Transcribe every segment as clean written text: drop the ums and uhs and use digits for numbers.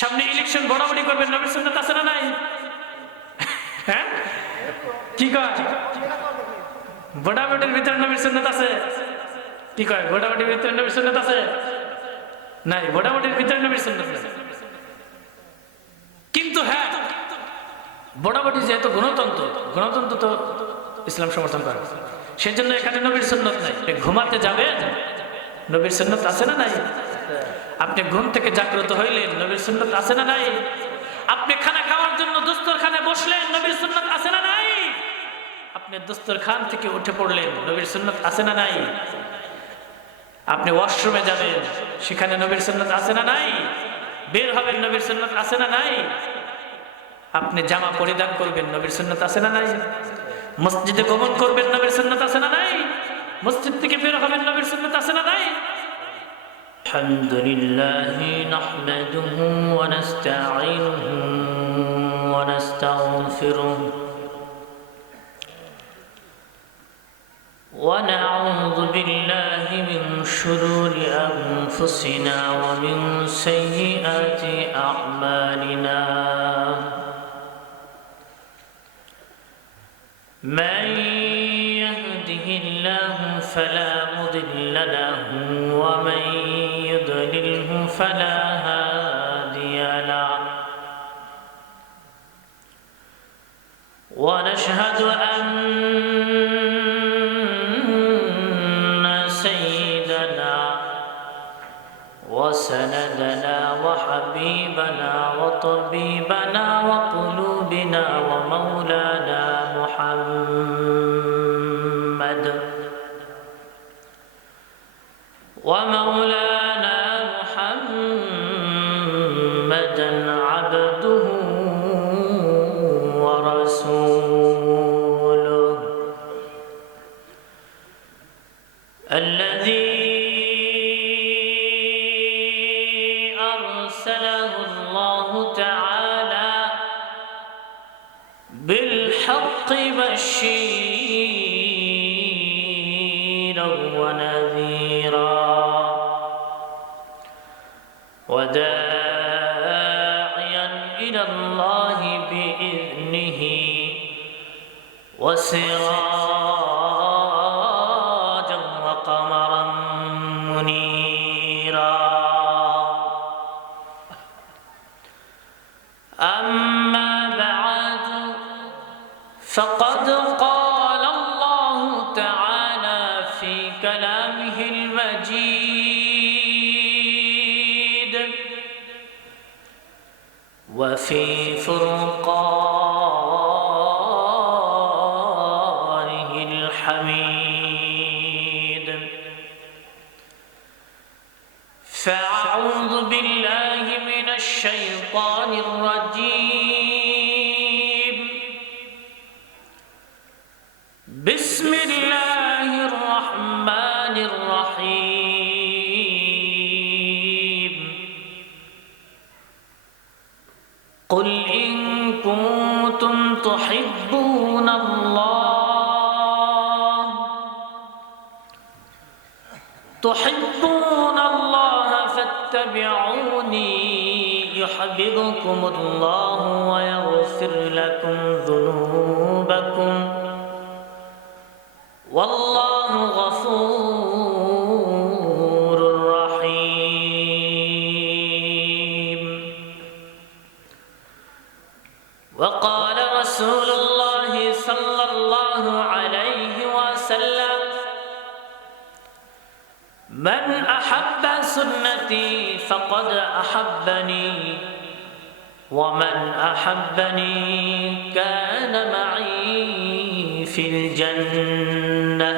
সামনে ইলেকশন, বড়াবড়ি করবেন, নবীর সুন্নাত আছে না নাই? হ্যাঁ, কি কয়? ভোটাভুটির ভিতরে নবীর সুন্নাত আছে? কি কয়, ভোটাভুটির ভিতরে নবীর সুন্নাত আছে? নাই, ভোটাভুটির ভিতরে নবীর সুন্নাত নাই। কিন্তু হ্যাঁ, ভোটাভুটি যেহেতু গণতন্ত্র, গণতন্ত্র তো ইসলাম সমর্থন করে, সেজন্য এখানে নবীর সুন্নাত নাই। ঘুমাতে যাবেন, নবীর সুন্নাত আছে না নাই? আপনি ঘুম থেকে জাগ্রত হইলেন, নবীর সুন্নাত আছে না নাই? আপনি খানা খাওয়ার জন্য দস্তরখানে বসলেন, নবীর সুন্নাত আছে না নাই? আপনি দস্তরখান থেকে উঠে পড়লেন, নবীর সুন্নাত আছে না নাই? আপনি ওয়াশরুমে যাবেন, সেখানে নবীর সুন্নাত আছে না নাই? বের হবেন, নবীর সুন্নাত আছে না নাই? আপনি জামা পরিধান করবেন, নবীর সুন্নাত আছে না নাই? মসজিদে গমন করবেন, নবীর সুন্নাত আছে না নাই? মসজিদ থেকে বের হবেন, নবীর সুন্নাত আছে না নাই? আলহামদুলিল্লাহি নাহমাদুহু ওয়া নাস্তাঈনুহু ওয়া নাস্তাগফিরুহু ওয়া নাউযু বিল্লাহি মিন শুরুরি আনফুসিনা ওয়া মিন সাইয়্যাতি আ'মালিনা। من يهده الله فلا مضل له ومن يضلله فلا هادي له ونشهد أن سيدنا وسندنا وحبيبنا وطبيبنا وقلوبنا ومولانا محمد ومولانا محمدا عبده ورسوله الذي أرسله الله تعالى بالحق بشيرا ونذيرا وداعيا إلى الله بإذنه وسراجا وقمرا منيرا. أما بعد فقد قال الله تعالى في كلامه المجيد وفي فرقانه الحميد. فأعوذ بالله من الشيطان الرجيم. بسم الله الرحمن الرحيم. قل إن كنتم تحبون الله فاتبعوني يحببكم الله ويغفر لكم ذنوبكم والله غفور رحيم. وقال رسول الله صلى الله عليه وسلم: من أحب سنتي فقد أحبني ومن أحبني كان معي في الجنة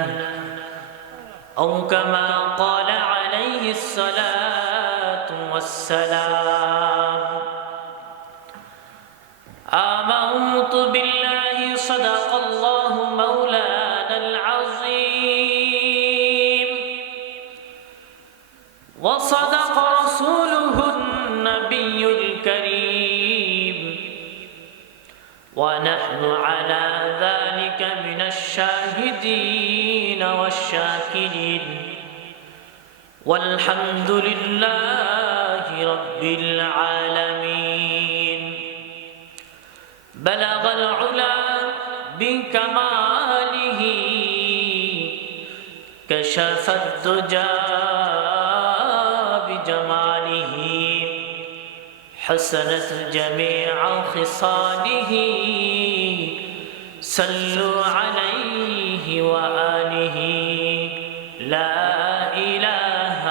أو كما قال عليه الصلاة والسلام. آمنت بالله صدق الله مولانا العظيم وصدق رسوله النبي الكريم ونحن على ذلك من الشاهدين والشاكرين والحمد لله رب العالمين. بلغ العلا بكماله كشف الدجى بجماله حسنت جميع خصاله صلوا عليه وآله لا إله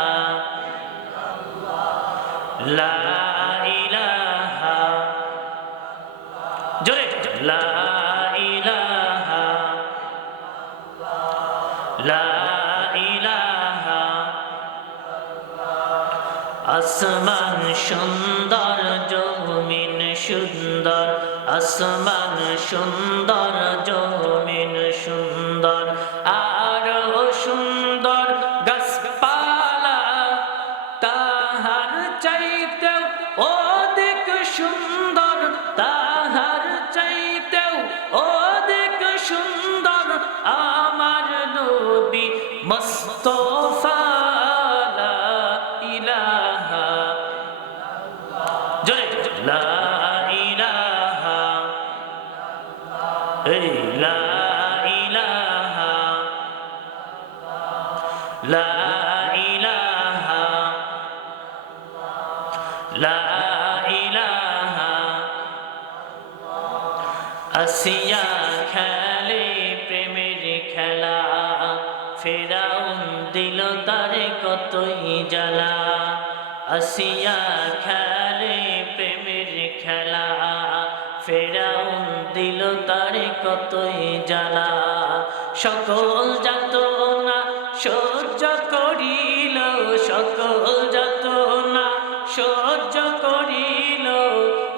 لا إله جري لا إله لا إله আসমান সুন্দর জমিন সুন্দর আসমান সুন্দর জমিন সুন্দর আরো সুন্দর গাছপালা তাহার চাইতেও অধিক সুন্দর তাহার চাইতেও অধিক সুন্দর আমার নবী মুস্তাফা লা ইলাহা জয় লা ইলাহা এই লা ইলাহা লা ইলাহা লা ইলাহা আসিয়া খেলে প্রেমের খেলা ফেরাউন দিল তারে কতই জ্বালা আসিয়া খেলে প্রেমের খেলা ফেরাউন দিল তারে কতই জ্বালা সকল যাতনা সহ্য করিল সকল যাতনা সহ্য করিল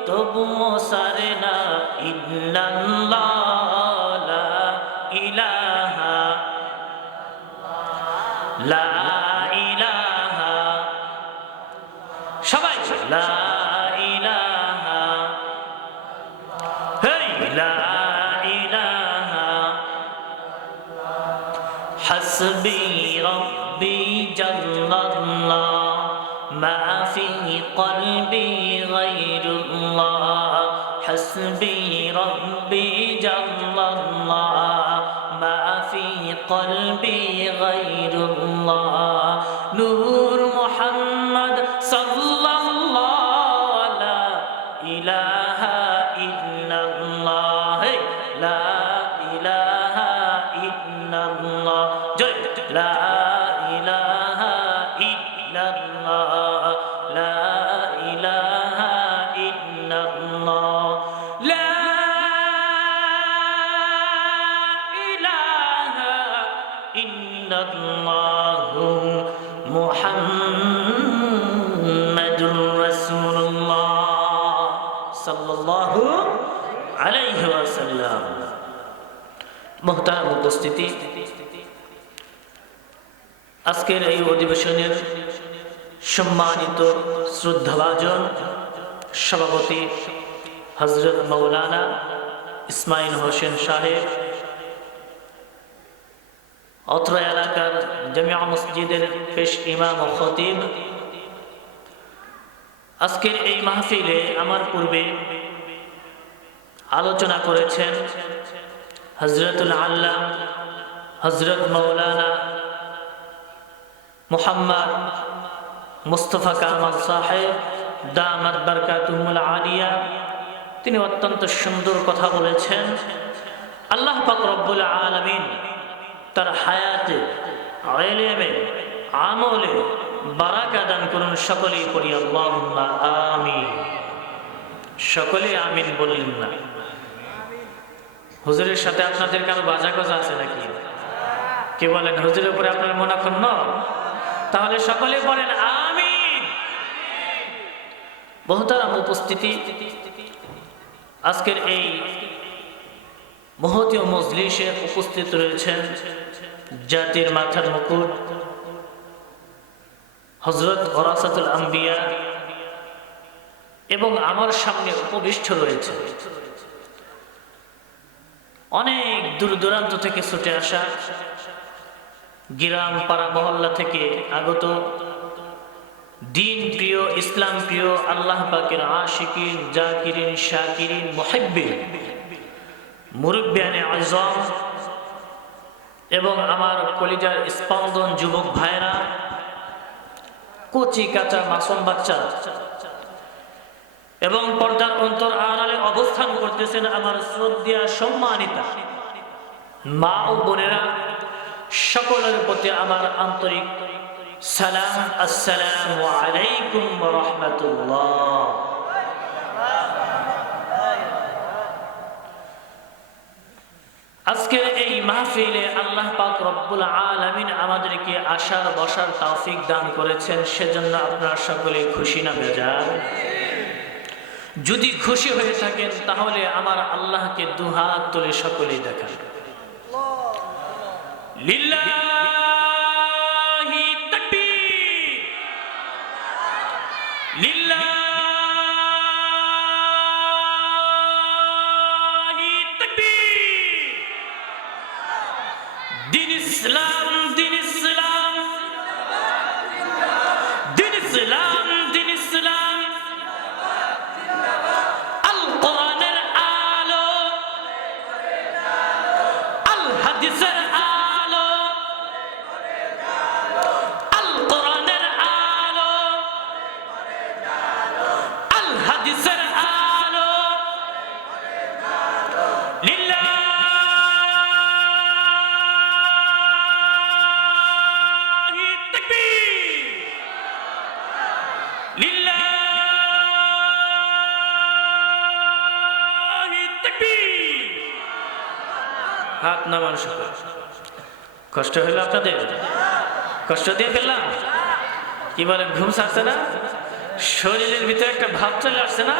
তবু সারে না ইল্লাল্লাহ লা ইলাহা লা ইলাহা সবাই লা ইলাহা হেই লা ইলাহা হাসবি রব্বি জাল্লাল্লাহ মা ফি কলবি গায়রুল্লাহ হাসবি রব্বি জাল্লাল্লাহ মা ফি কলবি গায়রুল্লাহ নূর মুহাম্মদ সাল্লাল্লাহু লা ইলাহা ইল্লাল্লাহ লা ইলাহা ইল্লাল্লাহ জয় লা ইলাহা ইল্লাল্লাহ লা ইলাহা ইল্লাল্লাহ লা ইলাহা ইল্লাল্লাহু মুহাম্মাদুর রাসূলুল্লাহ সাল্লাল্লাহু আলাইহি ওয়াসাল্লাম। মুহতারাম উপস্থিতি, আজকের এই অধিবেশনের সম্মানিত শ্রদ্ধাভাজন সভাপতি হযরত মাওলানা ইসমাইল হোসেন সাহেব, অত্র এলাকার জামিয়া মসজিদের পেশ ইমাম ও খতিব, আজকের এই মাহফিলে আমার পূর্বে আলোচনা করেছেন হযরতুল আল্লাহ হযরত মাওলানা মুহাম্মদ মুস্তাফা কামাল সাহেব দামাত বারকাতুহুল আলিয়া। তিনি অত্যন্ত সুন্দর কথা বলেছেন। আল্লাহ পাক রব্বুল আলামিন তার হায়াতে ইলমে আমলে বারাকা দান করুন। সকলেই পড়ি আল্লাহুম্মা আমিন। সকলে আমিন বললেন না? হুজুরের সাথে আপনাদের কারো বাজা গজা আছে নাকি? কি বলেন? হুজুরের উপরে আপনার মনাক্ষুণ্ণ? তাহলে সকলে বলেন আমিন। মুহতারাম উপস্থিতি, আজকের এই মহতীয় মজলিসে উপস্থিত রয়েছেন জাতির মাথার মুকুট হযরত ওরাসাতুল আম্বিয়া, এবং আমার সামনে উপবিষ্ট রয়েছে অনেক দূর দূরান্ত থেকে ছুটে আসা, গ্রাম পাড়া মহল্লা থেকে আগত দিন প্রিয়, ইসলাম প্রিয়, আল্লাহ পাকের আশিকিন, জাকিরিন, শাকিরিন, মুহিব্বিন, মুরব্বিয়ানে আযম এবং আমার কলিজার স্পন্দন যুবক ভাইরা, কচি কাঁচা মাসুম বাচ্চা এবং পর্দার অন্তর আড়ালে অবস্থান করতেছেন আমার শ্রদ্ধেয়া সম্মানিতা মা ও বোনেরা, সকলের প্রতি আমার আন্তরিক সালাম। আসসালামু আলাইকুম ওয়া রাহমাতুল্লাহ। আজকের এই মাহফিলে আল্লাহ পাক রব্বুল আলামিন আমাদেরকে আসার বসার তৌফিক দান করেছেন, সেজন্য আপনারা সকলে খুশি না বেজার? যদি খুশি হয়ে থাকেন তাহলে আমার আল্লাহকে দুহাত তুলে সকলেই দেখান। লিল্লাহি তাকবীর, লিল্লাহি তাকবীর। দিন ইসলাম, দিন ইসলাম, দিন ইসলাম, দিন ইসলাম। আল কোরআনের আলো, আল হাদিসের আলো, আল কোরআনের আলো, আল হাদিসের আলো। লিল্লাহি তাকবীর, লিল্লাহি তাকবীর। হাত নামান সকল। কষ্ট হইল আপনাদের? কষ্ট দিয়ে ফেললাম? কি বলেন, ঘুম ছাড়ছে না? শরীরের ভিতরে একটা ভাব চলে আসছে না?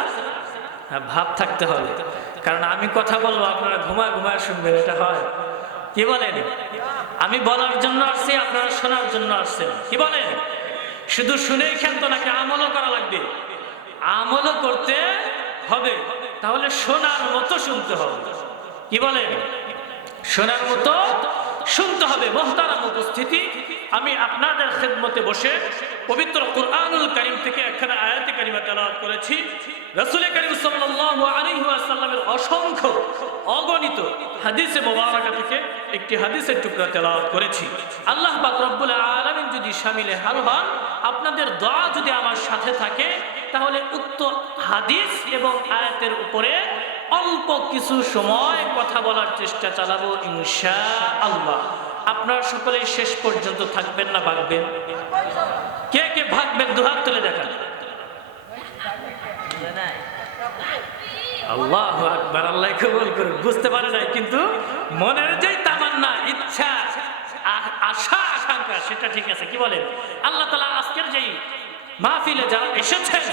হ্যাঁ, ভাব থাকতে হবে, কারণ আমি কথা বলবো আপনারা ঘুমায় ঘুমায় শুনবেন, এটা হয়। কি বলেন? আমি বলার জন্য আসছি, আপনারা শোনার জন্য আসছেন। কি বলেন? শুধু শুনেই খেলত নাকি আমলও করা লাগবে? আমলও করতে হবে, তাহলে শোনার মতো শুনতে হবে। কি বলেন? শোনার মতো শুনতে হবে। মুহতারাম উপস্থিতি, আমি আপনাদের খেদমতে বসে পবিত্র কুরআনুল কারীম থেকে একখানা আয়াতে কারিমা তেলাওয়াত করেছি। রাসূল কারীম সাল্লাল্লাহু আলাইহি ওয়াসাল্লামের অসংখ্য অগণিত হাদিসে মুবারাকা থেকে একটি হাদিসের টুকরা তেলাওয়াত করেছি। আল্লাহ পাক রব্বুল আলামিন যদি শামিলে হাল হন, আপনাদের দোয়া যদি আমার সাথে থাকে, তাহলে উক্ত হাদিস এবং আয়াতের উপরে অল্প কিছু সময় কথা বলার চেষ্টা চালাবো ইনশাআল্লাহ। আপনারা সকলে শেষ পর্যন্ত থাকবেন না ভাগবেন? কে কে ভাগবেন দুহাত তুলে দেখান। আল্লাহু আকবার, আল্লাহ কবুল করুন। বুঝতে পারে নাই, কিন্তু মনের যে তামান্না, ইচ্ছা, আশা, আকাঙ্ক্ষা, সেটা ঠিক আছে। কি বলেন? আল্লাহ তাআলা আজকের যেই মাহফিলে যারা এসেছেন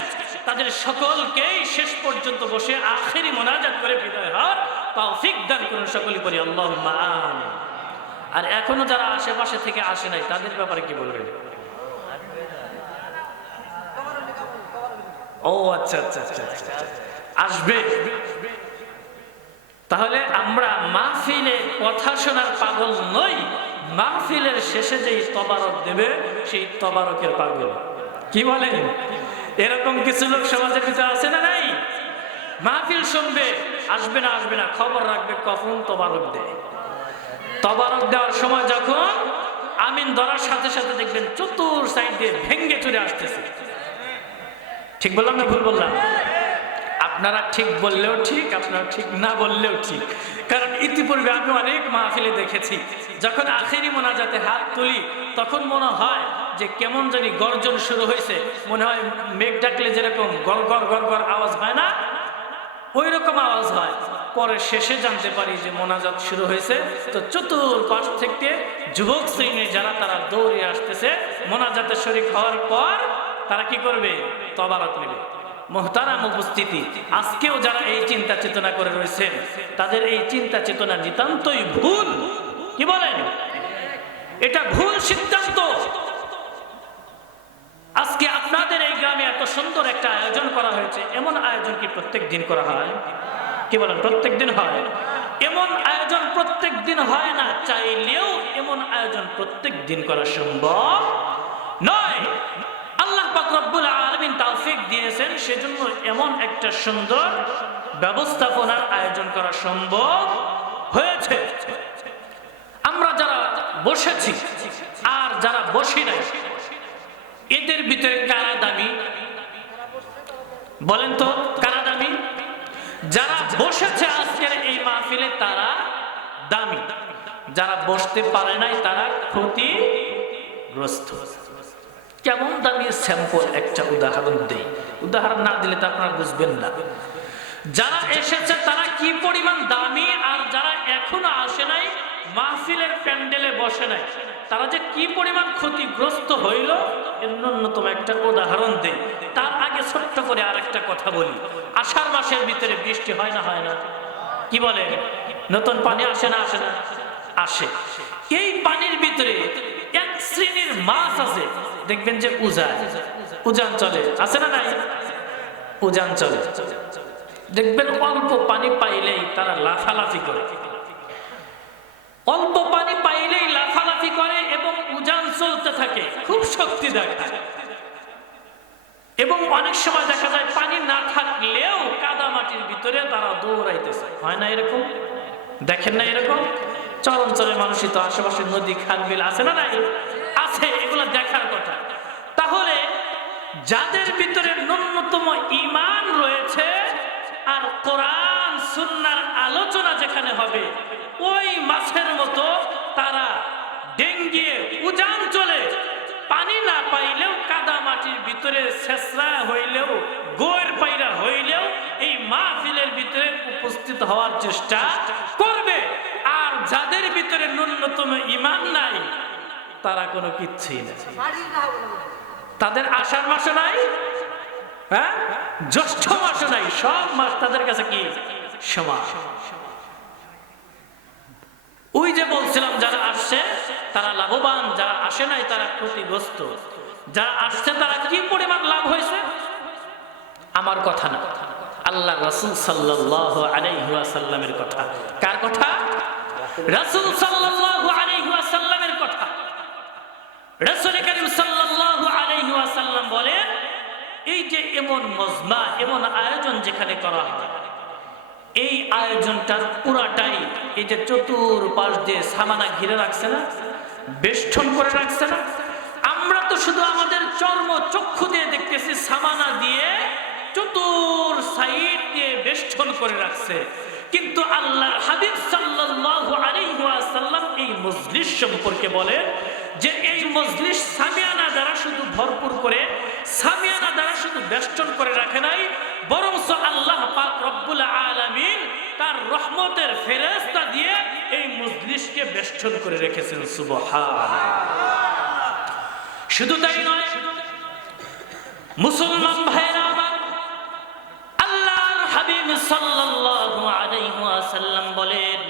তাদের সকলকেই শেষ পর্যন্ত বসে আখেরি মোনাজাত করে বিদায় হওয়ার তৌফিক দান করুন। সকলেই বলি আল্লাহুম্মা আমিন। আর এখনো যারা আশেপাশে থেকে আসে নাই, তাদের ব্যাপারে কি বলবেন? ও আচ্ছা আচ্ছা আচ্ছা আচ্ছা, আসবে। তাহলে আমরা মাহফিলে কথা শোনার পাগল নই, মাহফিলের শেষে যেই তবারক দেবে সেই তবারকের পাগল। কি বলেন? এরকম কিছু লোক সমাজের ভিতরে আছে না নাই? মাহফিল শুনবে, আসবে না আসবে না, খবর রাখবে কখন তবারক দেয়। তবারক দেওয়ার সময় যখন আমিন ধরার সাথে সাথে দেখবেন চতুর সাইড দিয়ে ভেঙ্গে চলে আসতেছে। ঠিক বললাম না ভুল বললাম? আপনারা ঠিক বললেও ঠিক, আপনারা ঠিক না বললেও ঠিক। কারণ ইতিপূর্বে আমি অনেক মাহফিলে দেখেছি, যখন আখেরি মোনাজাতে হাত তুলি তখন মনে হয় যে কেমন জানি গর্জন শুরু হয়েছে, মনে হয় মেঘ ডাকলে যেরকম গড় গড় গড় গড় আওয়াজ হয় না, ওই রকম আওয়াজ হয়। পরে শেষে জানতে পারি যে মোনাজাত শুরু হয়েছে। তো চতুর্পাশ থেকে যুবক শ্রেণী যারা, তারা দৌড়ে আসতেছে। মোনাজাতে শরীক হওয়ার পর তারা কি করবে? তবারক নেবে। মুহতারাম উপস্থিতি, আজকেও যারা এই চিন্তা চেতনা করে রয়েছেন, তাদের এই চিন্তা চেতনা নিতান্তই ভুল। কি বলেন? এটা ভুল সিদ্ধান্ত। আজকে আপনাদের এই গ্রামে এত সুন্দর একটা আয়োজন করা হয়েছে, এমন আয়োজন কি প্রত্যেক দিন করা হয়? কি বলেন? প্রত্যেক দিন হয়? এমন আয়োজন প্রত্যেক দিন হয় না, চাইলেও এমন আয়োজন প্রত্যেক দিন করা সম্ভব নয়। আল্লাহ পাক রব্বুল তাওফিক দিয়েছেন, সেজন্য এমন একটা সুন্দর ব্যবস্থাপনার আয়োজন করা সম্ভব হয়েছে। আমরা যারা বসেছি আর যারা বসি নাই, এদের ভিতরে কারা দামি? বলেন তো, কারা দামি? যারা বসেছে আজকের এই মাহফিলে তারা দামি, যারা বসতে পারে নাই তারা ক্ষতিগ্রস্ত। কেমন দামি? স্যাম্পল একটা উদাহরণ দেই, উদাহরণ না দিলে তো আপনারা বুঝবেন না। যারা এসেছে তারা কি পরিমাণ দামি, আর যারা এখনো আসে নাই, মাহফিলের প্যান্ডেলে বসে নাই, তারা যে কি পরিমাণ ক্ষতিগ্রস্ত হইল এর ন্যূনতম একটা উদাহরণ দেই। তার আগে ছোট্ট করে আর একটা কথা বলি। আষাঢ় মাসের ভিতরে বৃষ্টি হয় না? হয় না? কি বলে? নতুন পানি আসে না? আসে না? আসে। এই পানির ভিতরে এক শ্রেণীর মাছ আছে, দেখবেন যে উজান চলে, আছে না নাই? উজান চলে, দেখবেন অল্প পানি পাইলেই তারা লাফালাফি করে, অল্প পানি পাইলেই লাফালাফি করে এবং উজান চলতে থাকে, খুব শক্তি দেখায়। এবং অনেক সময় দেখা যায় পানি না থাকলেও কাদা মাটির ভিতরে তারা দৌড়াইতেছে। হয় না এরকম? দেখেন না এরকম? চরাঞ্চলের মানুষই তো, আশেপাশে নদী খাল বিল আছে না নাই? আছে, এগুলো দেখার কথা। তাহলে যাদের ভিতরে ন্যূনতম ঈমান রয়েছে আর কোরআন সুন্নাহর আলোচনা যেখানে হবে, ওই মাছের মতো তারা ডেঙ্গিয়ে উজান চলে, পানি না পাইলেও কাদা মাটির ভিতরে ছেঁচড়া হইলেও গোয়ের পায়রা হইলেও এই মাহফিলের ভিতরে উপস্থিত হওয়ার চেষ্টা করবে। আর যাদের ভিতরে ন্যূনতম ঈমান নাই তারা কোনো কিচ্ছুই না, তাদের আষাঢ় মাসও নাই, হ্যাঁ, জ্যৈষ্ঠ মাসও নাই, সব মাস তাদের কাছে কি সমান। ওই যে বলছিলাম, যারা আসছে তারা লাভবান, যারা আসে নাই তারা ক্ষতিগ্রস্ত। যারা আসছে তারা কি পরিমাণ লাভ হয়েছে? আমার কথা না, আল্লাহ রাসূল সাল্লাল্লাহু আলাইহি ওয়াসাল্লামের কথা। কার কথা? রাসূল সাল্লাল্লাহু আলাইহি ওয়াসাল্লামের কথা। রাসূল করিম সাল্লাল্লাহু আলাইহি ওয়াসাল্লাম বলেন, এই যে এমন মজমা, এমন আয়োজন যেখানে করা হয়, এই আয়োজনটার পুরাটাই এই যে চতুর্পাশ দিয়ে সামানা ঘিরে রাখছে না, বেষ্টন করে রাখছে না, আমরা তো শুধু আমাদের চর্ম চক্ষু দিয়ে দেখতেছি সামানা দিয়ে চতুর সাইড দিয়ে বেষ্টন করে রাখছে। কিন্তু আল্লাহর হাবিব সাল্লাল্লাহু আলাইহি ওয়াসাল্লাম এই মজলিস সম্পর্কে বলেন যে এই মজলিস সামিয়ানা দ্বারা শুধু ভরপুর করে, সামিয়ানা দ্বারা শুধু বেষ্টন করে রাখে নাই, বরং আল্লাহ পাক রব্বুল আলামিন তার রহমতের ফেরেশতা দিয়ে এই মজলিসকে বেষ্টন করে রেখেছেন। সুবহানাল্লাহ। শুধু তাই নয়, মুসলমান ভাইরা আমার, আল্লাহর হাবিব সাল্লাল্লাহু আলাইহি ওয়াসাল্লাম বলেন,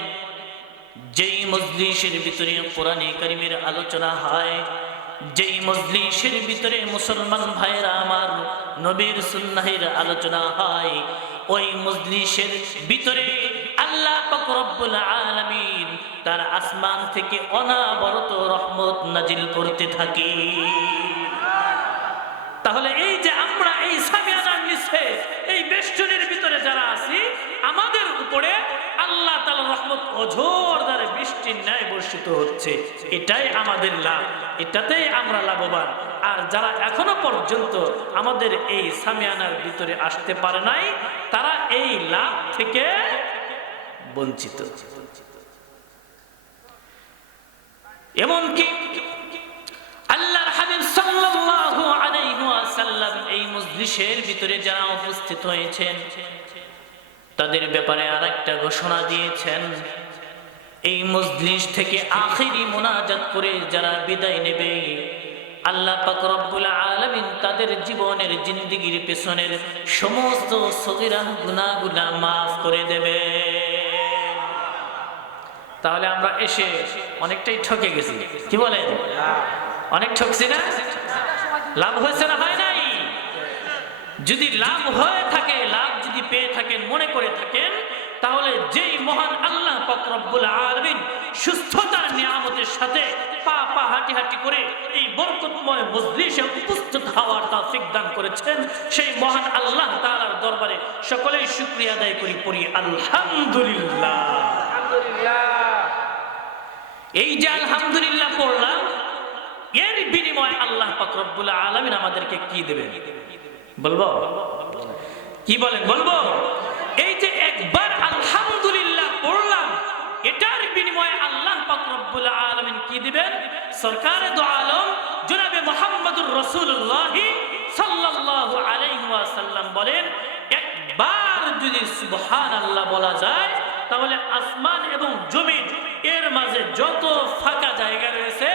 যেই মজলিসের ভিতরে কোরআনে কারীমের আলোচনা হয়, যেই মজলিসের ভিতরে মুসলমান ভাইরা আমার নবীর সুন্নাহের আলোচনা হয়, ওই মজলিসের ভিতরে আল্লাহ পাক রব্বুল আলামিন তার আসমান থেকে অনাবরত রহমত নাজিল করতে থাকে। তাহলে এই যে আমরা এই সামিয়ানার নিচে, এই বেষ্টনীর ভিতরে যারা আছি, আমাদের উপরে আল্লাহ তাআলার রহমত অঝোর ধারে বৃষ্টির ন্যায় বর্ষিত হচ্ছে। এটাই আমাদের লাভ, এটাতেই আমরা লাভবান। আর যারা এখনো পর্যন্ত আমাদের এই সামিয়ানার ভিতরে আসতে পারে নাই, তারা এই লাভ থেকে বঞ্চিত। এমনকি আল্লাহর হাবিব সাল্লাল্লাহু আলাইহি ওয়াসাল্লাম এই মজলিসের ভিতরে যারা উপস্থিত হয়েছেন, তাদের ব্যাপারে আরেকটা ঘোষণা দিয়েছেন, এই মজলিস থেকে আখিরি মুনাজাত করে যারা বিদায় নেবে, আল্লাহ পাক রব্বুল আলামিন তাদের জীবনের জিন্দেগির পেছনের সমস্ত সগীরা গুনাহগুলো মাফ করে দেবে। তাহলে আমরা এসে অনেকটাই ঠকে গেছি, কি বলেন? অনেক ঠকছি না? লাভ হয়েছে না হয় নাই? যদি লাভ হয়ে থাকে, লাভ যদি পেয়ে থাকেন, মনে করে থাকেন, তাহলে যেই মহান আল্লাহ পাক রব্বুল আলামিন সুস্থতার নিয়ামতের সাথে পা পা হাঁটি হাঁটি করে এই বরকতময় মজলিসে উপস্থিত হওয়ার তৌফিক দান করেছেন, সেই মহান আল্লাহ তাআলার দরবারে সকলেই শুকরিয়া আদায় করি, পড়ি আলহামদুলিল্লাহ। এই যে আলহামদুলিল্লাহ পড়লাম, এর বিনিময়ে আল্লাহ পাক রব্বুল আলামিন আমাদেরকে কি দেবেন বলবো? কি বলেন, বলবো? এই যে একবার আলহামদুলিল্লাহ পড়লাম, এটার বিনিময়ে আল্লাহ পাক রব্বুল আলামিন কি দিবেন? সরকারে দো আলম জনাবে মুহাম্মদুর রাসূলুল্লাহ সাল্লাল্লাহু আলাইহি ওয়াসাল্লাম বলেন, একবার যদি সুবহানাল্লাহ বলা যায়, তাহলে আসমান এবং জমিন এর মাঝে যত ফাঁকা জায়গা রয়েছে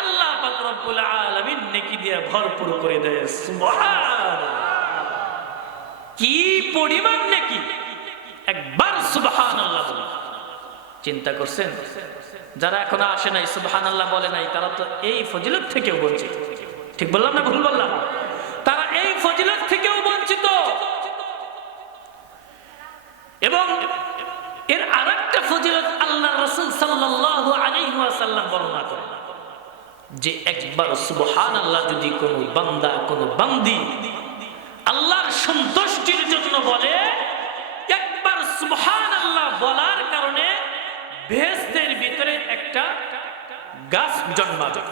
আল্লাহ পাক রব্বুল আলামিন নেকি দিয়ে ভরপুর করে দেয়। সুবহানাল্লাহ, কি পরিমাণ নেকি! একবার সুবহানাল্লাহ বলে চিন্তা করছেন? যারা এখনো আসে নাই, সুবহানাল্লাহ বলে নাই, তারা তো এই ফজিলত থেকেও বঞ্চিত। ঠিক বললাম না ভুল বললাম? তারা এই ফজিলত থেকেও বঞ্চিত। এবং এর আরেকটা ফজিলত আল্লাহ রাসূল সাল্লাল্লাহু আলাইহি ওয়াসাল্লাম বর্ণনা করেন যে একবার সুবহানাল্লাহ যদি কোনো বান্দা, কোনো বান্দি আল্লাহর সন্তুষ্টির জন্য বলে, একবার সুবহানাল্লাহ বলার কারণে বেহেশতের ভিতরে একটা গাছ জন্মাবে,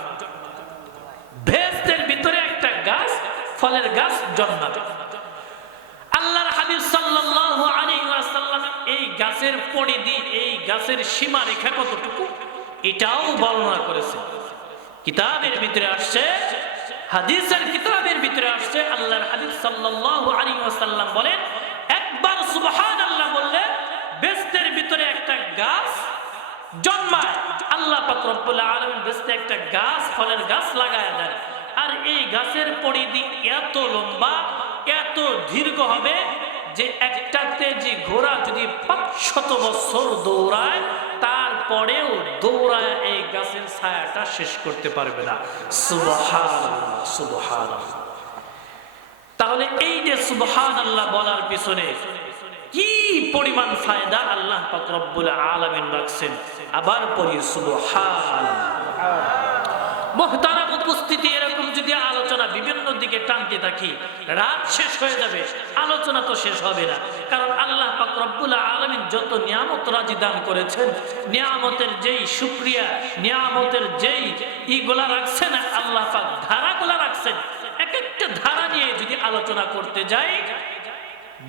বেহেশতের ভিতরে একটা গাছ, ফলের গাছ জন্মাবে। আল্লাহর হাবিব সাল্লাল্লাহু আলাইহি ওয়াসাল্লাম এই গাছের পরিধি, এই গাছের সীমারেখা কতটুকু, এটাও বর্ণনা করেছেন। কিতাবের ভিতরে আসছে, হাদিসের কিতাবের ভিতরে আসছে, আল্লাহর হাবিব সাল্লাল্লাহু আলাইহি ওয়াসাল্লাম বলেন, একবার সুবহানাল্লাহ বললে বেহেশতের ভিতরে একটা গাছ জন্মায়। আল্লাহ পাক রব্বুল আলামিন বেহেশতে একটা গাছ, ফলের গাছ লাগায় দেন। আর এই গাছের পরিধি এত লম্বা, এত দীর্ঘ হবে যে একটা তেজি ঘোড়া যদি 500 বছর দৌড়ায়, তারপরেও দৌড়ায় এই গাছের ছায়াটা শেষ করতে পারবে না। সুবহানাল্লাহ, সুবহানাল্লাহ। তাহলে এই যে সুবহানাল্লাহ বলার পিছনে কি পরিমাণ ফায়দা আল্লাহ পাক রব্বুল আলামিন রাখছেন। আবার পড়ি সুবহানাল্লাহ। মুহতারাম উপস্থিতি, এরকম যদি আলোচনা বিভিন্ন দিকে টানতে থাকি, রাত শেষ হয়ে যাবে, আলোচনা তো শেষ হবে না। কারণ আল্লাহ পাক রব্বুল আলামিন যত নিয়ামত রাজি দান করেছেন, নিয়ামতের যেই শুকরিয়া, নিয়ামতের যেই ইগুলা রাখছেন আল্লাহ পাক, ধারাগুলা রাখছেন, এক একটা ধারা নিয়ে যদি আলোচনা করতে যাই,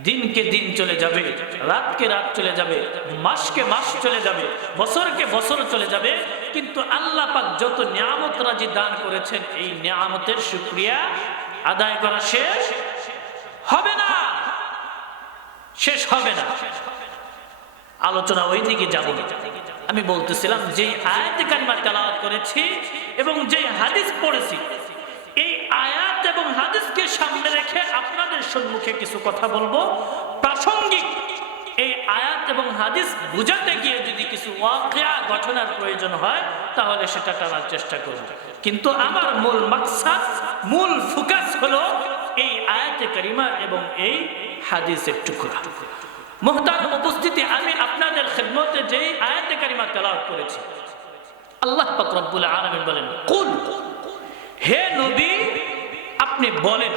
দিনকে দিন চলে যাবে, রাতকে রাত চলে যাবে, মাসকে মাস চলে যাবে, বছরকে বছর চলে যাবে। কিন্তু আল্লাহ পাক যত নিয়ামত রাজি দান করেছেন, এই নিয়ামতের শুকরিয়া আদায় করা শেষ হবে না, শেষ হবে না। আলোচনা ওই দিকে যাব না। আমি বলতেছিলাম, যে আয়াতে কারিমা তেলাওয়াত করেছি এবং যে হাদিস পড়েছি, এই আয়াত এবং হাদিসকে সামনে রেখে আপনাদের সম্মুখে কিছু কথা বলবো। প্রাসঙ্গিক এই আয়াত এবং হাদিস বুঝাতে গিয়ে যদি কিছু ওয়াকিয়া ঘটনার প্রয়োজন হয়, তাহলে সেটা টানার চেষ্টা করব। কিন্তু আমার মূল মাকসাদ, মূল ফোকাস হলো এই আয়াতে কারিমা এবং এই হাদিসের টুকরা। মুহতারাম উপস্থিতি, আমি আপনাদের খিদমতে যে আয়াতে কারিমা তেলাওয়াত করেছি, আল্লাহ পাক রব্বুল আলামিন বলেন, কুল, হে নবী আপনি বলেন,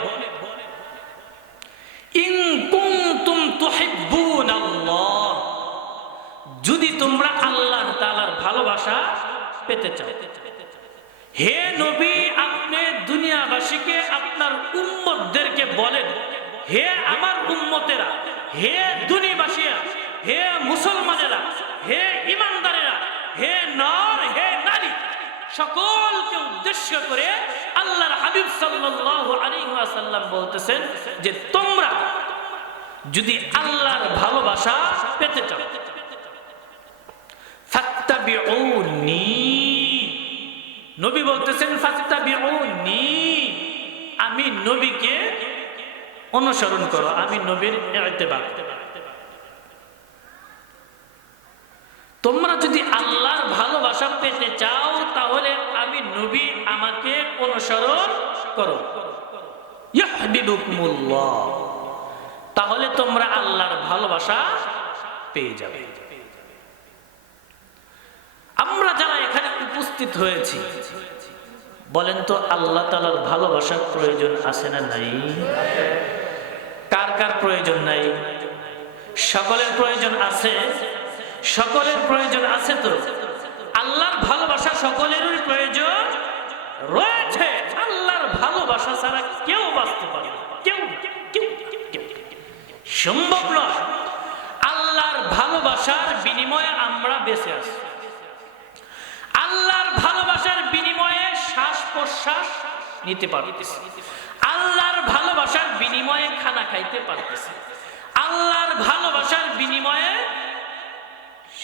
ইন কুনতুম তুহিব্বুনাল্লাহ, যদি তোমরা আল্লাহ তাআলার ভালোবাসা পেতে চাও। হে নবী আপনি দুনিয়াবাসীকে, আপনার উম্মতদেরকে বলেন, হে আমার উম্মতেরা, হে দুনিয়াবাসীরা, হে মুসলমানেরা, হে ইমানদারেরা, হে নর, হে নারী, সকলকে উদ্দেশ্য করে আল্লাহর হাবিব সাল্লাল্লাহু আলাইহি ওয়াসাল্লাম বলতেছেন যে তোমরা যদি আল্লাহর ভালোবাসা পেতে চাও, ফাত্তাবিউনি, নবী বলতেছেন ফাত্তাবিউনি, আমি নবীকে অনুসরণ করো, আমি নবীর ইত্তেবা করো। তোমরা যদি আল্লাহর ভালোবাসা পেতে চাও, তাহলে আমি নবী, আমাকে অনুসরণ করো। ইউহিব্বুকুমুল্লাহ, তাহলে তোমরা আল্লাহর ভালোবাসা পেয়ে যাবে। উপস্থিত হয়েছি, বলেন তো আল্লাহ তাআলার ভালোবাসার প্রয়োজন আছে না নাই? কার কার প্রয়োজন নাই? সকলের প্রয়োজন আছে। সকলের প্রয়োজন আছে। তো আল্লাহর ভালোবাসা সকলেরই প্রয়োজন রয়েছে। আল্লাহর ভালোবাসা ছাড়া কেউ বাঁচতে পারে না, কেউ কেউ কেউ সম্ভব নয়। আল্লাহর ভালোবাসার বিনিময়ে আমরা বেঁচে আছি। আল্লাহর ভালোবাসার বিনিময়ে শ্বাস প্রশ্বাস নিতে পারতেছি। আল্লাহর ভালোবাসার বিনিময়ে খানা খাইতে পারতেছি। আল্লাহর ভালোবাসার বিনিময়ে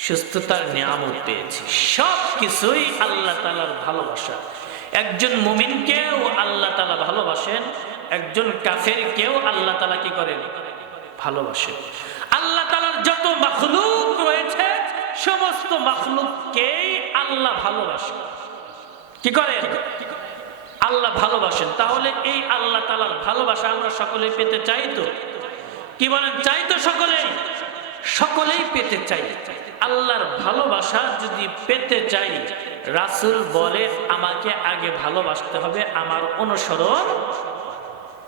সুস্থতার নিয়ামত পেয়েছি। সব কিছুই আল্লাহ তাআলার ভালোবাসা। একজন মুমিনকেও আল্লাহ তাআলা ভালোবাসেন, একজন কাফেরকেও আল্লাহ তাআলা কি করেন? ভালোবাসেন। আল্লাহ তাআলার যত মাখলুক রয়েছে সমস্ত মাখলুককেই আল্লাহ ভালোবাসেন। কি করেন? আল্লাহ ভালোবাসেন। তাহলে এই আল্লাহ তাআলার ভালোবাসা আমরা সকলেই পেতে চাই তো? কি বলেন, চাই তো? সকলেই সকলেই পেতে চাই। আল্লাহর ভালোবাসা যদি পেতে চাই, রাসূল বলে আমাকে আগে ভালোবাসতে হবে, আমার অনুসরণ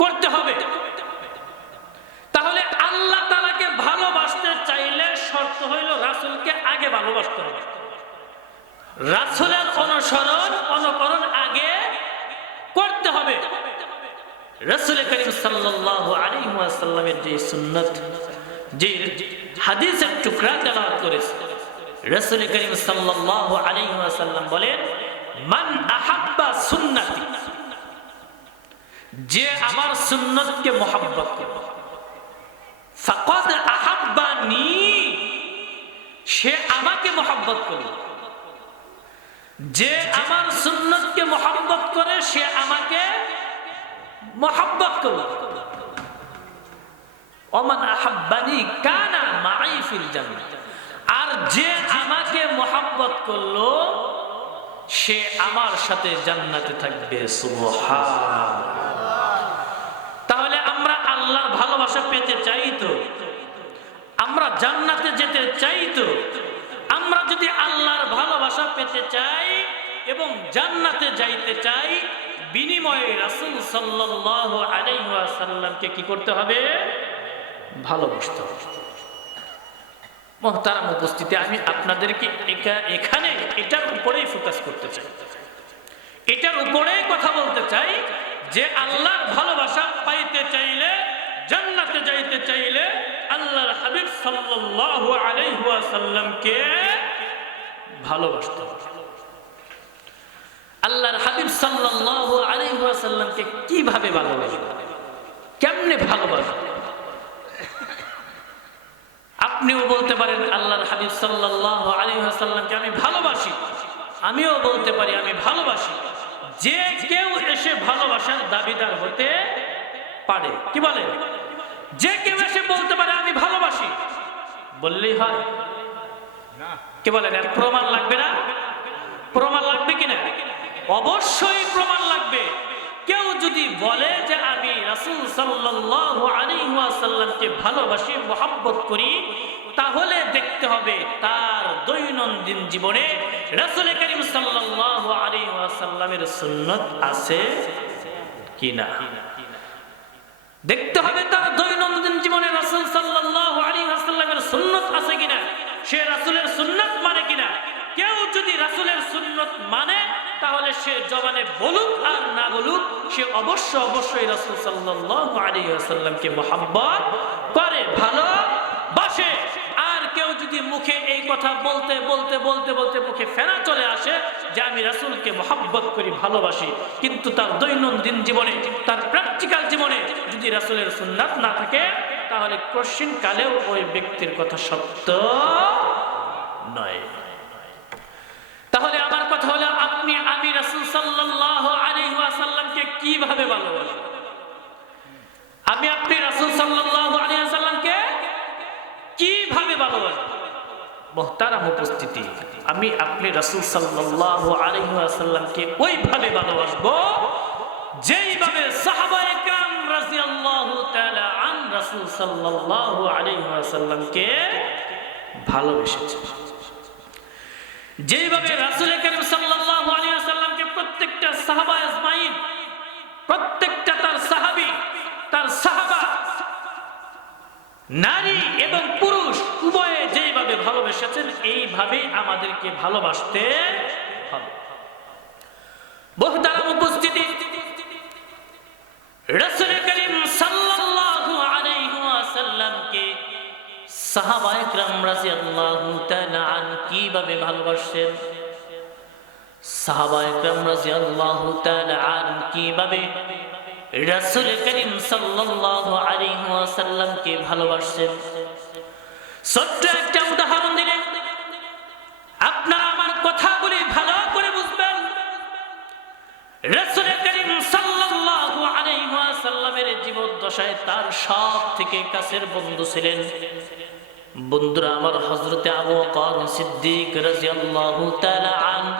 করতে হবে। তাহলে আল্লাহ তাআলাকে ভালোবাসতে চাইলে শর্ত হইল রাসূলকে আগে ভালোবাসতে হবে। রাসূলের অনুসরণ অনুকরণ আগে করতে হবে। রাসূল করিম সাল্লাল্লাহু আলাইহি ওয়াসাল্লামের যে সুন্নাত, যে হাদিসের টুকরা তেলাওয়াত করেছে, রাসূল করিম সাল্লাল্লাহু আলাইহি ওয়াসাল্লাম বলেন, মান আহাব্বা সুন্নতি, যে আমার সুন্নতকে মহব্বত করে, ফাকাদ আহাব্বানি, সে আমাকে মহব্বত করে। যে আমার সুন্নতকে মহব্বত করে সে আমাকে মহব্বত করে। ওমান আহাব্বানি কানা মাই ফিল জান্নাহ, আর যে আমাকে মহব্বত করলো সে আমার সাথে জান্নাতে থাকবে। সুবহানাল্লাহ। তাহলে আমরা আল্লাহর ভালোবাসা পেতে চাই তো, আমরা জান্নাতে যেতে চাই তো, আমরা যদি আল্লাহর ভালোবাসা পেতে চাই এবং জান্নাতে যাইতে চাই, বিনিময়ে রাসূল সাল্লাল্লাহু আলাইহি ওয়াসাল্লামকে কি করতে হবে? ভালোবাসতে হবে। মুহতারাম উপস্থিতি, আমি আপনাদেরকে এখানে এটার উপরেই ফোকাস করতে চাই, এটার উপরেই কথা বলতে চাই যে আল্লাহর ভালোবাসা পাইতে চাইলে, জান্নাতে যাইতে চাইলে আল্লাহর হাবিব সাল্লাল্লাহু আলাইহি ওয়াসাল্লামকে ভালোবাসতে হবে। আল্লাহর হাবিব সাল্লাল্লাহু আলাইহি ওয়াসাল্লামকে কিভাবে ভালোবাসবেন? কেমনে ভালোবাসবেন? আপনিও বলতে পারেন আল্লাহর হাবিব সাল্লাল্লাহু আলাইহি ওয়াসাল্লামকে আমি ভালোবাসি, আমিও বলতে পারি আমি ভালোবাসি। যে কেউ এসে ভালোবাসার দাবিদার হতে পারে। কি বলে? যে কেউ এসে বলতে পারে আমি ভালোবাসি, বললেই হয়? কি বলেন? এর প্রমাণ লাগবে না? প্রমাণ লাগবে কিনা? অবশ্যই প্রমাণ লাগবে। কেউ যদি বলে যে আমি রাসূল সাল্লাল্লাহু আলাইহি ওয়াসাল্লামকে ভালোবাসি, মহব্বত করি, তাহলে দেখতে হবে তার দৈনন্দিন জীবনে রাসূল করিম সাল্লাল্লাহু আলাইহি ওয়াসাল্লামের সুন্নাত আছে কিনা। দেখতে হবে তার দৈনন্দিন জীবনে রাসূল সাল্লাল্লাহু আলাইহি ওয়াসাল্লামের সুন্নাত আছে কিনা, সে রাসূলের সুন্নাত মানে কিনা। কেউ যদি রাসূলের সুন্নাত মানে, তাহলে সে জবানে বলুক আর না বলুক, সে অবশ্যই রাসূল সাল্লাল্লাহু আলাইহি ওয়াসাল্লামকে মহব্বত করে, ভালোবাসে। আর কেউ যদি মুখে এই কথা বলতে বলতে বলতে বলতে মুখে ফেনা চলে আসে যে আমি রাসূলকে মহব্বত করি, ভালোবাসি, কিন্তু তার দৈনন্দিন জীবনে, তার প্র্যাকটিক্যাল জীবনে যদি রাসূলের সুন্নাত না থাকে, তাহলে কঠিন কালেও ওই ব্যক্তির কথা সত্য নয়। তাহলে আমার কথা হলো, আমি রাসূল সাল্লাল্লাহু আলাইহি ওয়াসাল্লামকে কিভাবে ভালোবাসি? আপনি রাসূল সাল্লাল্লাহু আলাইহি ওয়াসাল্লামকে কিভাবে ভালোবাসি? মুহতারাম উপস্থিতি, আপনি রাসূল সাল্লাল্লাহু আলাইহি ওয়াসাল্লামকে ওইভাবে ভালোবাসবো যেইভাবে সাহাবায়ে কেরাম রাদিয়াল্লাহু তাআলা আন রাসূল সাল্লাল্লাহু আলাইহি ওয়াসাল্লামকে ভালোবেসেছে। যেভাবে রাসূল করিম সাল্লাল্লাহু আলাইহি ওয়াসাল্লামকে প্রত্যেকটা সাহাবা আজমাইন, প্রত্যেকটা তার সাহাবী, তার সাহাবা নারী এবং পুরুষ উভয়ে যেভাবে ভালোবেসেছেন এইভাবে আমাদেরকে ভালোবাসতে হবে। মুহতারাম উপস্থিতি, রাসূল করিম সাল্লাল্লাহু আলাইহি ওয়াসাল্লামকে সাহাবায়ে কেরাম রাদিয়াল্লাহু তাআলা আনহু কিভাবে ভালোবাসেন, সাহাবায়ে কেরাম রাদিয়াল্লাহু তাআলা আনহু কিভাবে রাসূল করিম সাল্লাল্লাহু আলাইহি ওয়াসাল্লামকে ভালোবাসেন, ছোট্ট একটা উদাহরণ দিলে আপনারা আমার কথাগুলি ভালো করে বুঝবেন। রাসূল করিম সাল্লাল্লাহু আলাইহি ওয়াসাল্লামের জীবদ্দশায় তার সব থেকে কাছের বন্ধু ছিলেন, বন্ধুরা আমার, হযরতে আবু বকর সিদ্দিক রাদিয়াল্লাহু তাআলা আনহু।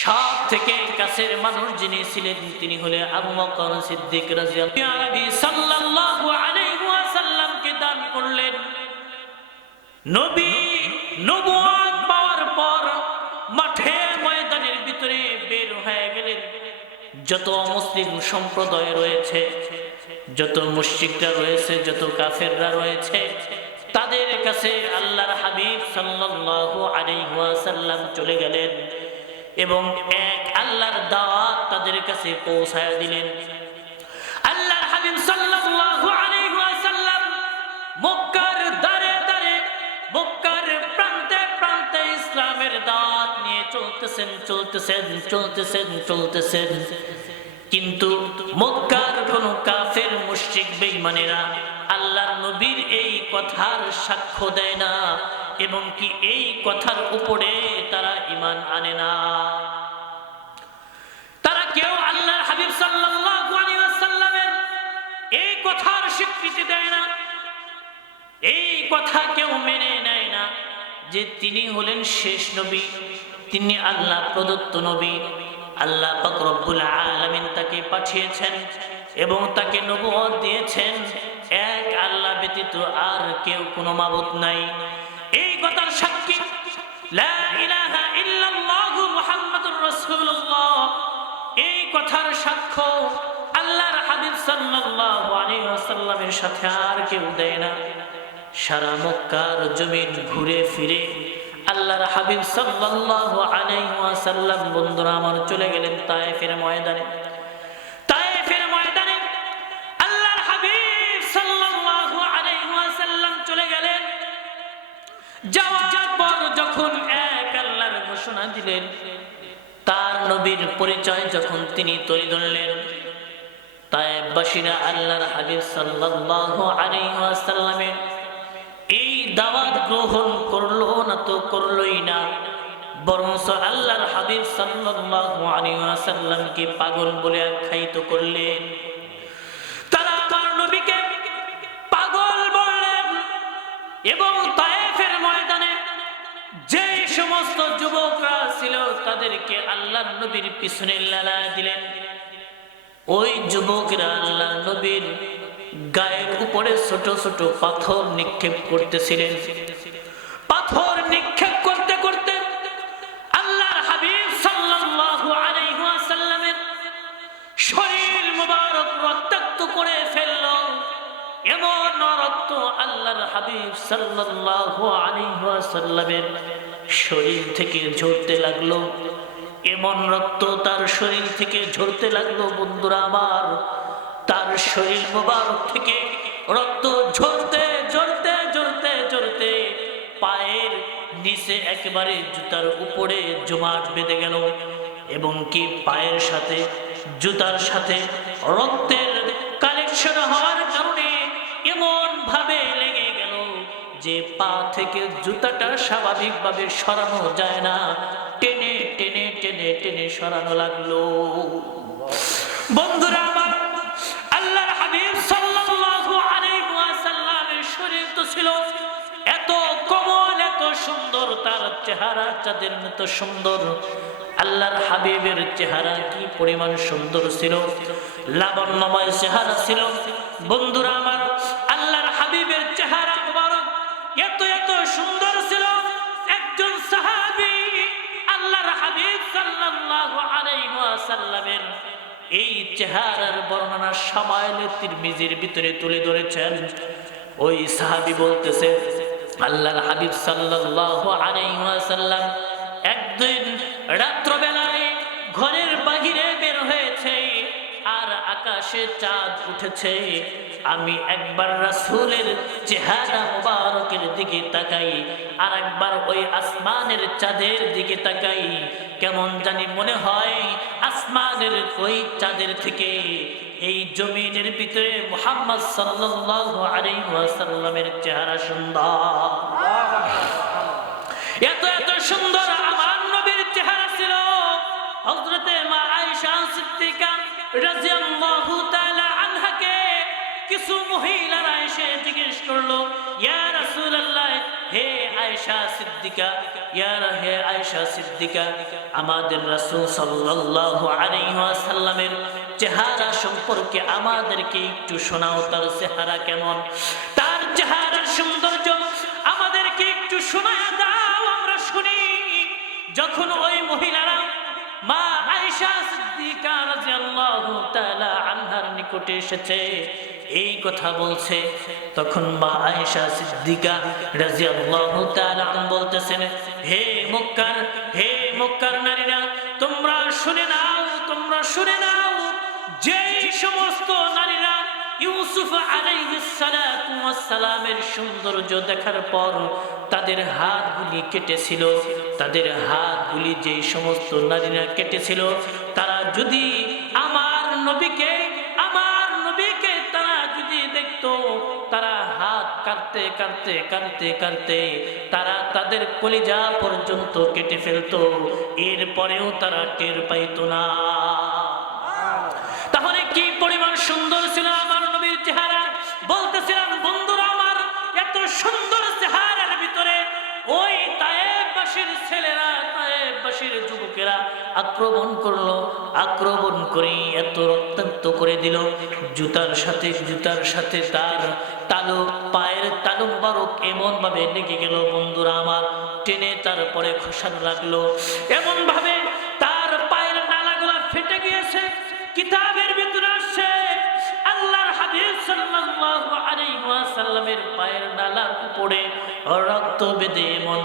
সব থেকে কাছের মানুষ যিনি ছিলেন তিনি হলেন আবু বকর সিদ্দিক রাদিয়াল্লাহু আনহু। নবী সাল্লাল্লাহু আলাইহি ওয়াসাল্লামকে দান করলেন। নবী নবুয়ত পাওয়ার পর মাঠে ময়দানের ভিতরে বের হয়ে গেলেন। যত মুসলিম সম্প্রদায় রয়েছে, যত মুশরিকরা রয়েছে, যত কাফেররা রয়েছে, তাদের কাছে আল্লাহর হাবিব সাল্লাল্লাহু আলাইহি ওয়াসাল্লাম চলে গেলেন এবং এক আল্লাহর দাওয়াত তাদের কাছে পৌঁছায়া দিলেন। আল্লাহর হাবিব সাল্লাল্লাহু আলাইহি ওয়াসাল্লাম মক্কার দারে দারে, মক্কার প্রান্তে প্রান্তে ইসলামের দাওয়াত নিয়ে চলতেছেন। কিন্তু মক্কার কোন কাফের মুশরিক বেঈমানেরা আল্লাহর নবীর এই কথার সাক্ষ্য দেয় না এবং কি এই কথার উপরে তারা ঈমান আনে না। তারা কেউ আল্লাহর হাবিব সাল্লাল্লাহু আলাইহি ওয়াসাল্লামের এই কথার স্বীকৃতি দেয় না, এই কথা কেউ মেনে নেয় না যে তিনি হলেন শেষ নবী, তিনি আল্লাহ প্রদত্ত নবী। আল্লাহ পাক রব্বুল আলামিন তাকে পাঠিয়েছেন এবং তাকে নবুয়ত দিয়েছেন, এক আল্লাহ ব্যতীত আর কেউ কোনো মাবুদ নাই। এই কথার সাক্ষী লা ইলাহা ইল্লাল্লাহু মুহাম্মাদুর রাসূলুল্লাহ। এই কথার সাক্ষ্য আল্লাহর হাবিব সাল্লাল্লাহু আলাইহি ওয়াসাল্লামের সাথে আর কেউ দেয় না। সারা মক্কার জমিন ঘুরে ফিরে আল্লাহর হাবিব সাল্লাল্লাহু আলাইহি ওয়াসাল্লাম, বন্ধুরা আমার, চলে গেলেন তায়েফের ময়দানে। তায়েফের ময়দানে আল্লাহর হাবিব সাল্লাল্লাহু আলাইহি ওয়াসাল্লাম চলে গেলেন। যাওয়ার পর যখন এক আল্লাহর ঘোষণা দিলেন, তার নবীর পরিচয় যখন তিনি তুলে ধরলেন, তায়েফবাসীরা আল্লাহর হাবিব সাল্লাল্লাহু আলাইহি ওয়াসাল্লামের এই দাওয়াত গ্রহণ করলো না তো করলোই না, বরঞ্চ আল্লাহর হাবিব সাল্লাল্লাহু আলাইহি ওয়াসাল্লামকে পাগল বলে আখ্যায়িত করলেন। তারা আমার নবীকে পাগল বললেন এবং তায়েফের ময়দানে যে সমস্ত যুবকরা ছিল তাদেরকে আল্লাহর নবীর পিছনে লালা দিলেন। ওই যুবকরা আল্লাহর নবীর গায়ের উপরে ছোট ছোট পাথর নিক্ষেপ করতেছিলেন। পাথর নিক্ষেপ করতে করতে আল্লাহর হাবিব সাল্লাল্লাহু আলাইহি ওয়াসাল্লামের শরীর মুবারক রক্তাক্ত করে ফেলল। এমন রক্ত আল্লাহর হাবিব সাল্লাল্লাহু আলাইহি ওয়াসাল্লামের শরীর থেকে ঝরতে লাগলো, এমন রক্ত তার শরীর থেকে ঝরতে লাগলো। বন্ধুরা আমার, তার শরীর মুবারক থেকে রক্ত ঝরতে ঝরতে ঝরতে ঝরতে পায়ের নিচে একেবারে জুতার উপরে জমাট বেঁধে গেল এবং কি পায়ের সাথে জুতার সাথে রক্তের কালেকশন হওয়ার কারণে এমন ভাবে লেগে গেল যে পা থেকে জুতাটা স্বাভাবিকভাবে সরানো যায় না, টেনে টেনে টেনে টেনে সরানো লাগলো। বন্ধুরা আমার, আল্লাহর হাবিব সাল্লাল্লাহু আলাইহি ওয়াসাল্লামের শরীর তো ছিল এত কোমল, এত সুন্দর, তার চেহারা চাঁদের মতো সুন্দর। আল্লাহর হাবিবের চেহারা কি পরিমাণ সুন্দর ছিল, লাবণ্যময় চেহারা ছিল। বন্ধুরা আমার, আল্লাহর হাবিবের চেহারা মুবারক এত এত সুন্দর ছিল, একজন সাহাবী সাল্লামের এই চেহারার বর্ণনা শামাইলে তিরমিজির ভিতরে তুলে ধরেছেন। ওই সাহাবী বলতেছে, আল্লাহর হাবিব সাল্লাল্লাহু আলাইহি ওয়াসাল্লাম একদিন রাত্রবেলায় ঘরের বাহিরে বের হয়েছে, আর আকাশে চাঁদ উঠেছে। আমি একবার রাসূলের চেহারা মুবারকের দিকে তাকাই, আর একবার ওই আসমানের চাঁদের দিকে তাকাই। কেমন জানি মনে হয় আসমানের ওই চাঁদের থেকে এই জমিনের ভিতরে মুহাম্মদ সাল্লাল্লাহু আলাইহি ওয়াসাল্লামের চেহারা সুন্দর। এত এত সুন্দর আমার নবীর চেহারা ছিল। হযরতে মা আয়েশা সিদ্দিকা রাদিয়াল্লাহু তাআলা আনহাকে কিছু মহিলারা এসে জিজ্ঞেস করলো, ইয়া রাসূলুল্লাহ, হে আয়েশা সিদ্দিকা, হে আয়েশা সিদ্দিকা, আমাদের রাসূল সাল্লাল্লাহু আলাইহি ওয়াসাল্লামের চেহারা সম্পর্কে আমাদেরকে একটু শোনাও। তার চেহারা কেমন, তার চেহারার সৌন্দর্য আমাদেরকে একটু শোনায়া দাও, আমরা শুনি। যখন ওই মহিলারা মা আয়েশা সিদ্দিকা রাদিয়াল্লাহু তাআলা আনহার নিকটে এসেছে, এই কথা বলছে, তখন মা আয়েশা সিদ্দিকা রাদিয়াল্লাহু তাআলা আনহা বলতেছেন, হে মক্কার নারীরা, তোমরা শুনে নাও, তোমরা শুনে নাও, যেই সমস্ত নারীরা ইউসুফ আলাইহিস সালাতু ওয়াস সালামের সৌন্দর্য দেখার পর তাদের হাতগুলি কেটেছিল, তাদের হাতগুলি যেই সমস্ত নারীরা কেটেছিল, তারা যদি আমার নবীকে তারা যদি দেখতো, তারা হাত কাটতে কাটতে কাটতে কাটতে তারা তাদের কলিজা পর্যন্ত কেটে ফেলতো, এরপরেও তারা টের পাইতো না। তাহলে কি পরিমাণ সুন্দর ছিল আমার নবীর চেহারা। বলতেছিলাম বন্ধুরা আমার, এত সুন্দর চেহারার ভিতরে ওই তায়েববাসীর ছেলেরা, তায়েববাসীর যুবকেরা আক্রমণ করলো, আক্রমণ করে এত রক্তাক্ত করে দিল। জুতার সাথে তার তালু, পায়ের তালু মুবারক এমন ভাবে লেগে গেল বন্ধুরা আমার, টেনে তারপরে খসানো লাগলো, এমন ভাবে তার পায়ের নালাগুলা ফেটে গিয়েছে। কিতাবের ভিতরে আসছে আল্লাহর হাবিব সাল্লাল্লাহু আলাইহি ওয়াসাল্লামের পায়ের নালার উপরে রক্ত বেঁধে এমন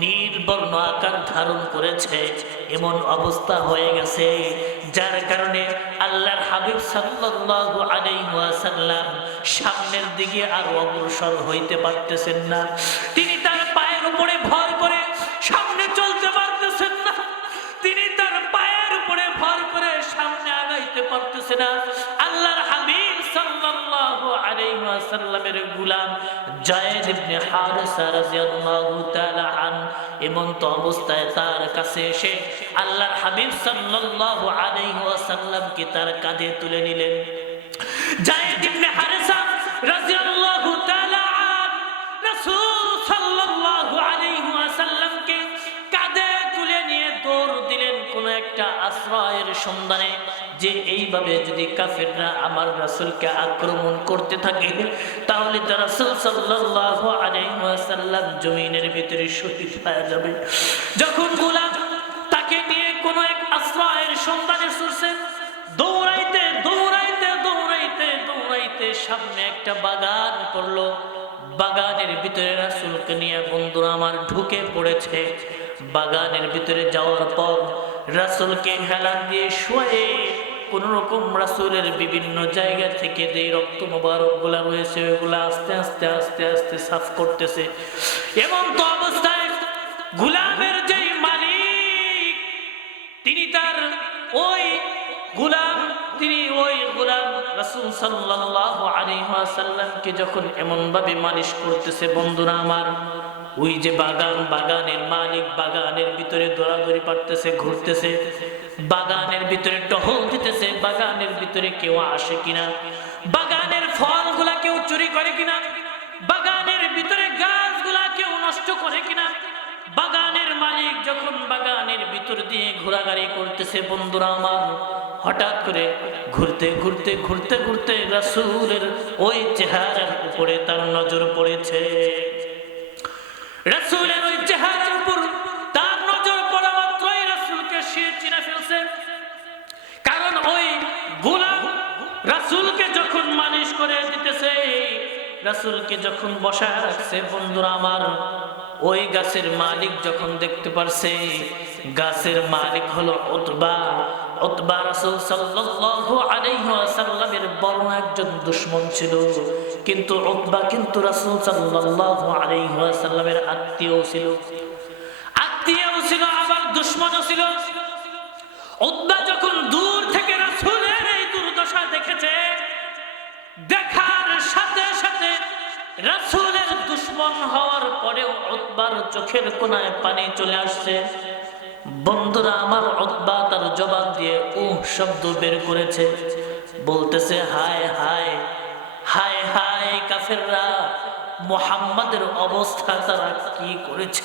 নীল বর্ণ আকার ধারণ করেছে, এমন অবস্থা হয়ে গেছে, যার কারণে আল্লাহর হাবিব সাল্লাল্লাহু আলাইহি ওয়াসাল্লাম সামনের দিকে আর অগ্রসর হইতে পারতেছেন না। তিনি তার পায়ের উপরে ভর করে সামনে চলতে পারতেছেন না, তিনি তার পায়ের উপরে ভর করে সামনে আগাইতে পারতেছে না। আল্লাহর হাবিব সাল্লাল্লাহু আলাইহি ওয়াসাল্লামের গোলাম যায়েদ ইবনে হারিসা রাদিয়াল্লাহু তাআলা আন এমন তো অবস্থায় তার কাছে এসে আল্লাহর হাবিব সাল্লাল্লাহু আলাইহি ওয়াসাল্লামকে তার কাঁধে তুলে নিলেন। যায়েদ ইবনে হারিসা রাদিয়াল্লাহু তাআলা আন রাসূল সাল্লাল্লাহু আলাইহি ওয়াসাল্লামকে কাঁধে তুলে নিয়ে দৌড় দিলেন কোন একটা আশ্রয়ের সন্ধানে, যে এইভাবে যদি কাফেররা আমার রাসূলকে আক্রমণ করতে থাকে তাহলে তার রাসূল সাল্লাল্লাহু আলাইহি ওয়াসাল্লাম জমিনের ভিতরে শহীদ হয়ে যাবে। যখন গোলাম তাকে নিয়ে কোন এক আশ্রয়ের সন্ধানে ছুটছে, দৌড়াইতে দৌড়াইতে দৌড়াইতে দৌড়াইতে সামনে একটা বাগান পড়লো, বাগানের ভিতরে রাসূলকে নিয়ে বন্ধুরা আমার ঢুকে পড়েছে। বাগানের ভিতরে যাওয়ার পর রাসূলকে হেলান দিয়ে শুয়ে কোন রকম রাসূলের বিভিন্ন জায়গা থেকে যে রক্ত মোবারক গুলা রয়েছে ওগুলা আস্তে আস্তে আস্তে আস্তে সাফ করতেছে। এমন তো অবস্থায় গোলামের যে মালিক তিনি তার ওই গোলাম রাসূল সাল্লাল্লাহু আলাইহি ওয়াসাল্লামকে যখন এমন ভাবে মালিশ করতেছে বন্ধুরা আমার, ওই যে বাগানের মালিক বাগানের ভিতরে দৌড়াদৌড়ি পারতেছে, ঘুরতেছে, বাগানের ভিতরে টহল দিতেছে, বাগানের ভিতরে কেউ আসে কিনা, বাগানের ফলগুলা কেউ চুরি করে কিনা, বাগানের ভিতরে গাছগুলা কেউ নষ্ট করে কিনা। বাগানের মালিক যখন বাগানের ভিতর দিয়ে ঘোরাঘুরি করতেছে বন্ধুরা আমার, হঠাৎ করে ঘুরতে ঘুরতে ঘুরতে ঘুরতে রাসূলের ওই চেহারার উপরে তার নজর পড়েছে। রাসূলের ওই চেহারার উপর তার নজর পড়া মাত্রই রাসূলকে সে চিনে ফেলছে। মালিশ করে দিতেছে, রাসূলকে যখন বসায় রাখছে, বন্ধুরা আমার ওই গাছের মালিক যখন দেখতে পারছে গাছের মালিক হলো উতবা। উতবা রাসূল সাল্লাল্লাহু আলাইহি ওয়াসাল্লামের বড় একজন দুশমন ছিল, কিন্তু উতবা কিন্তু রাসূল সাল্লাল্লাহু আলাইহি ওয়াসাল্লামের আত্মীয় ছিল, আবার দুশমনও ছিল। উতবা যখন দূর থেকে রাসূলের এই দুর্দশা দেখেছে, দেখার সাথে সাথে রাসূলের দুশমন হওয়ার পরেও উতবার চোখের কোণায় পানি চলে আসছে। বন্ধুরা আমার, উতবা তার জবান দিয়ে শব্দ বের করেছে, বলতেছে হায় হায় হায় হায় কাফেররা, মুহাম্মাদের অবস্থা তারা কি করেছে,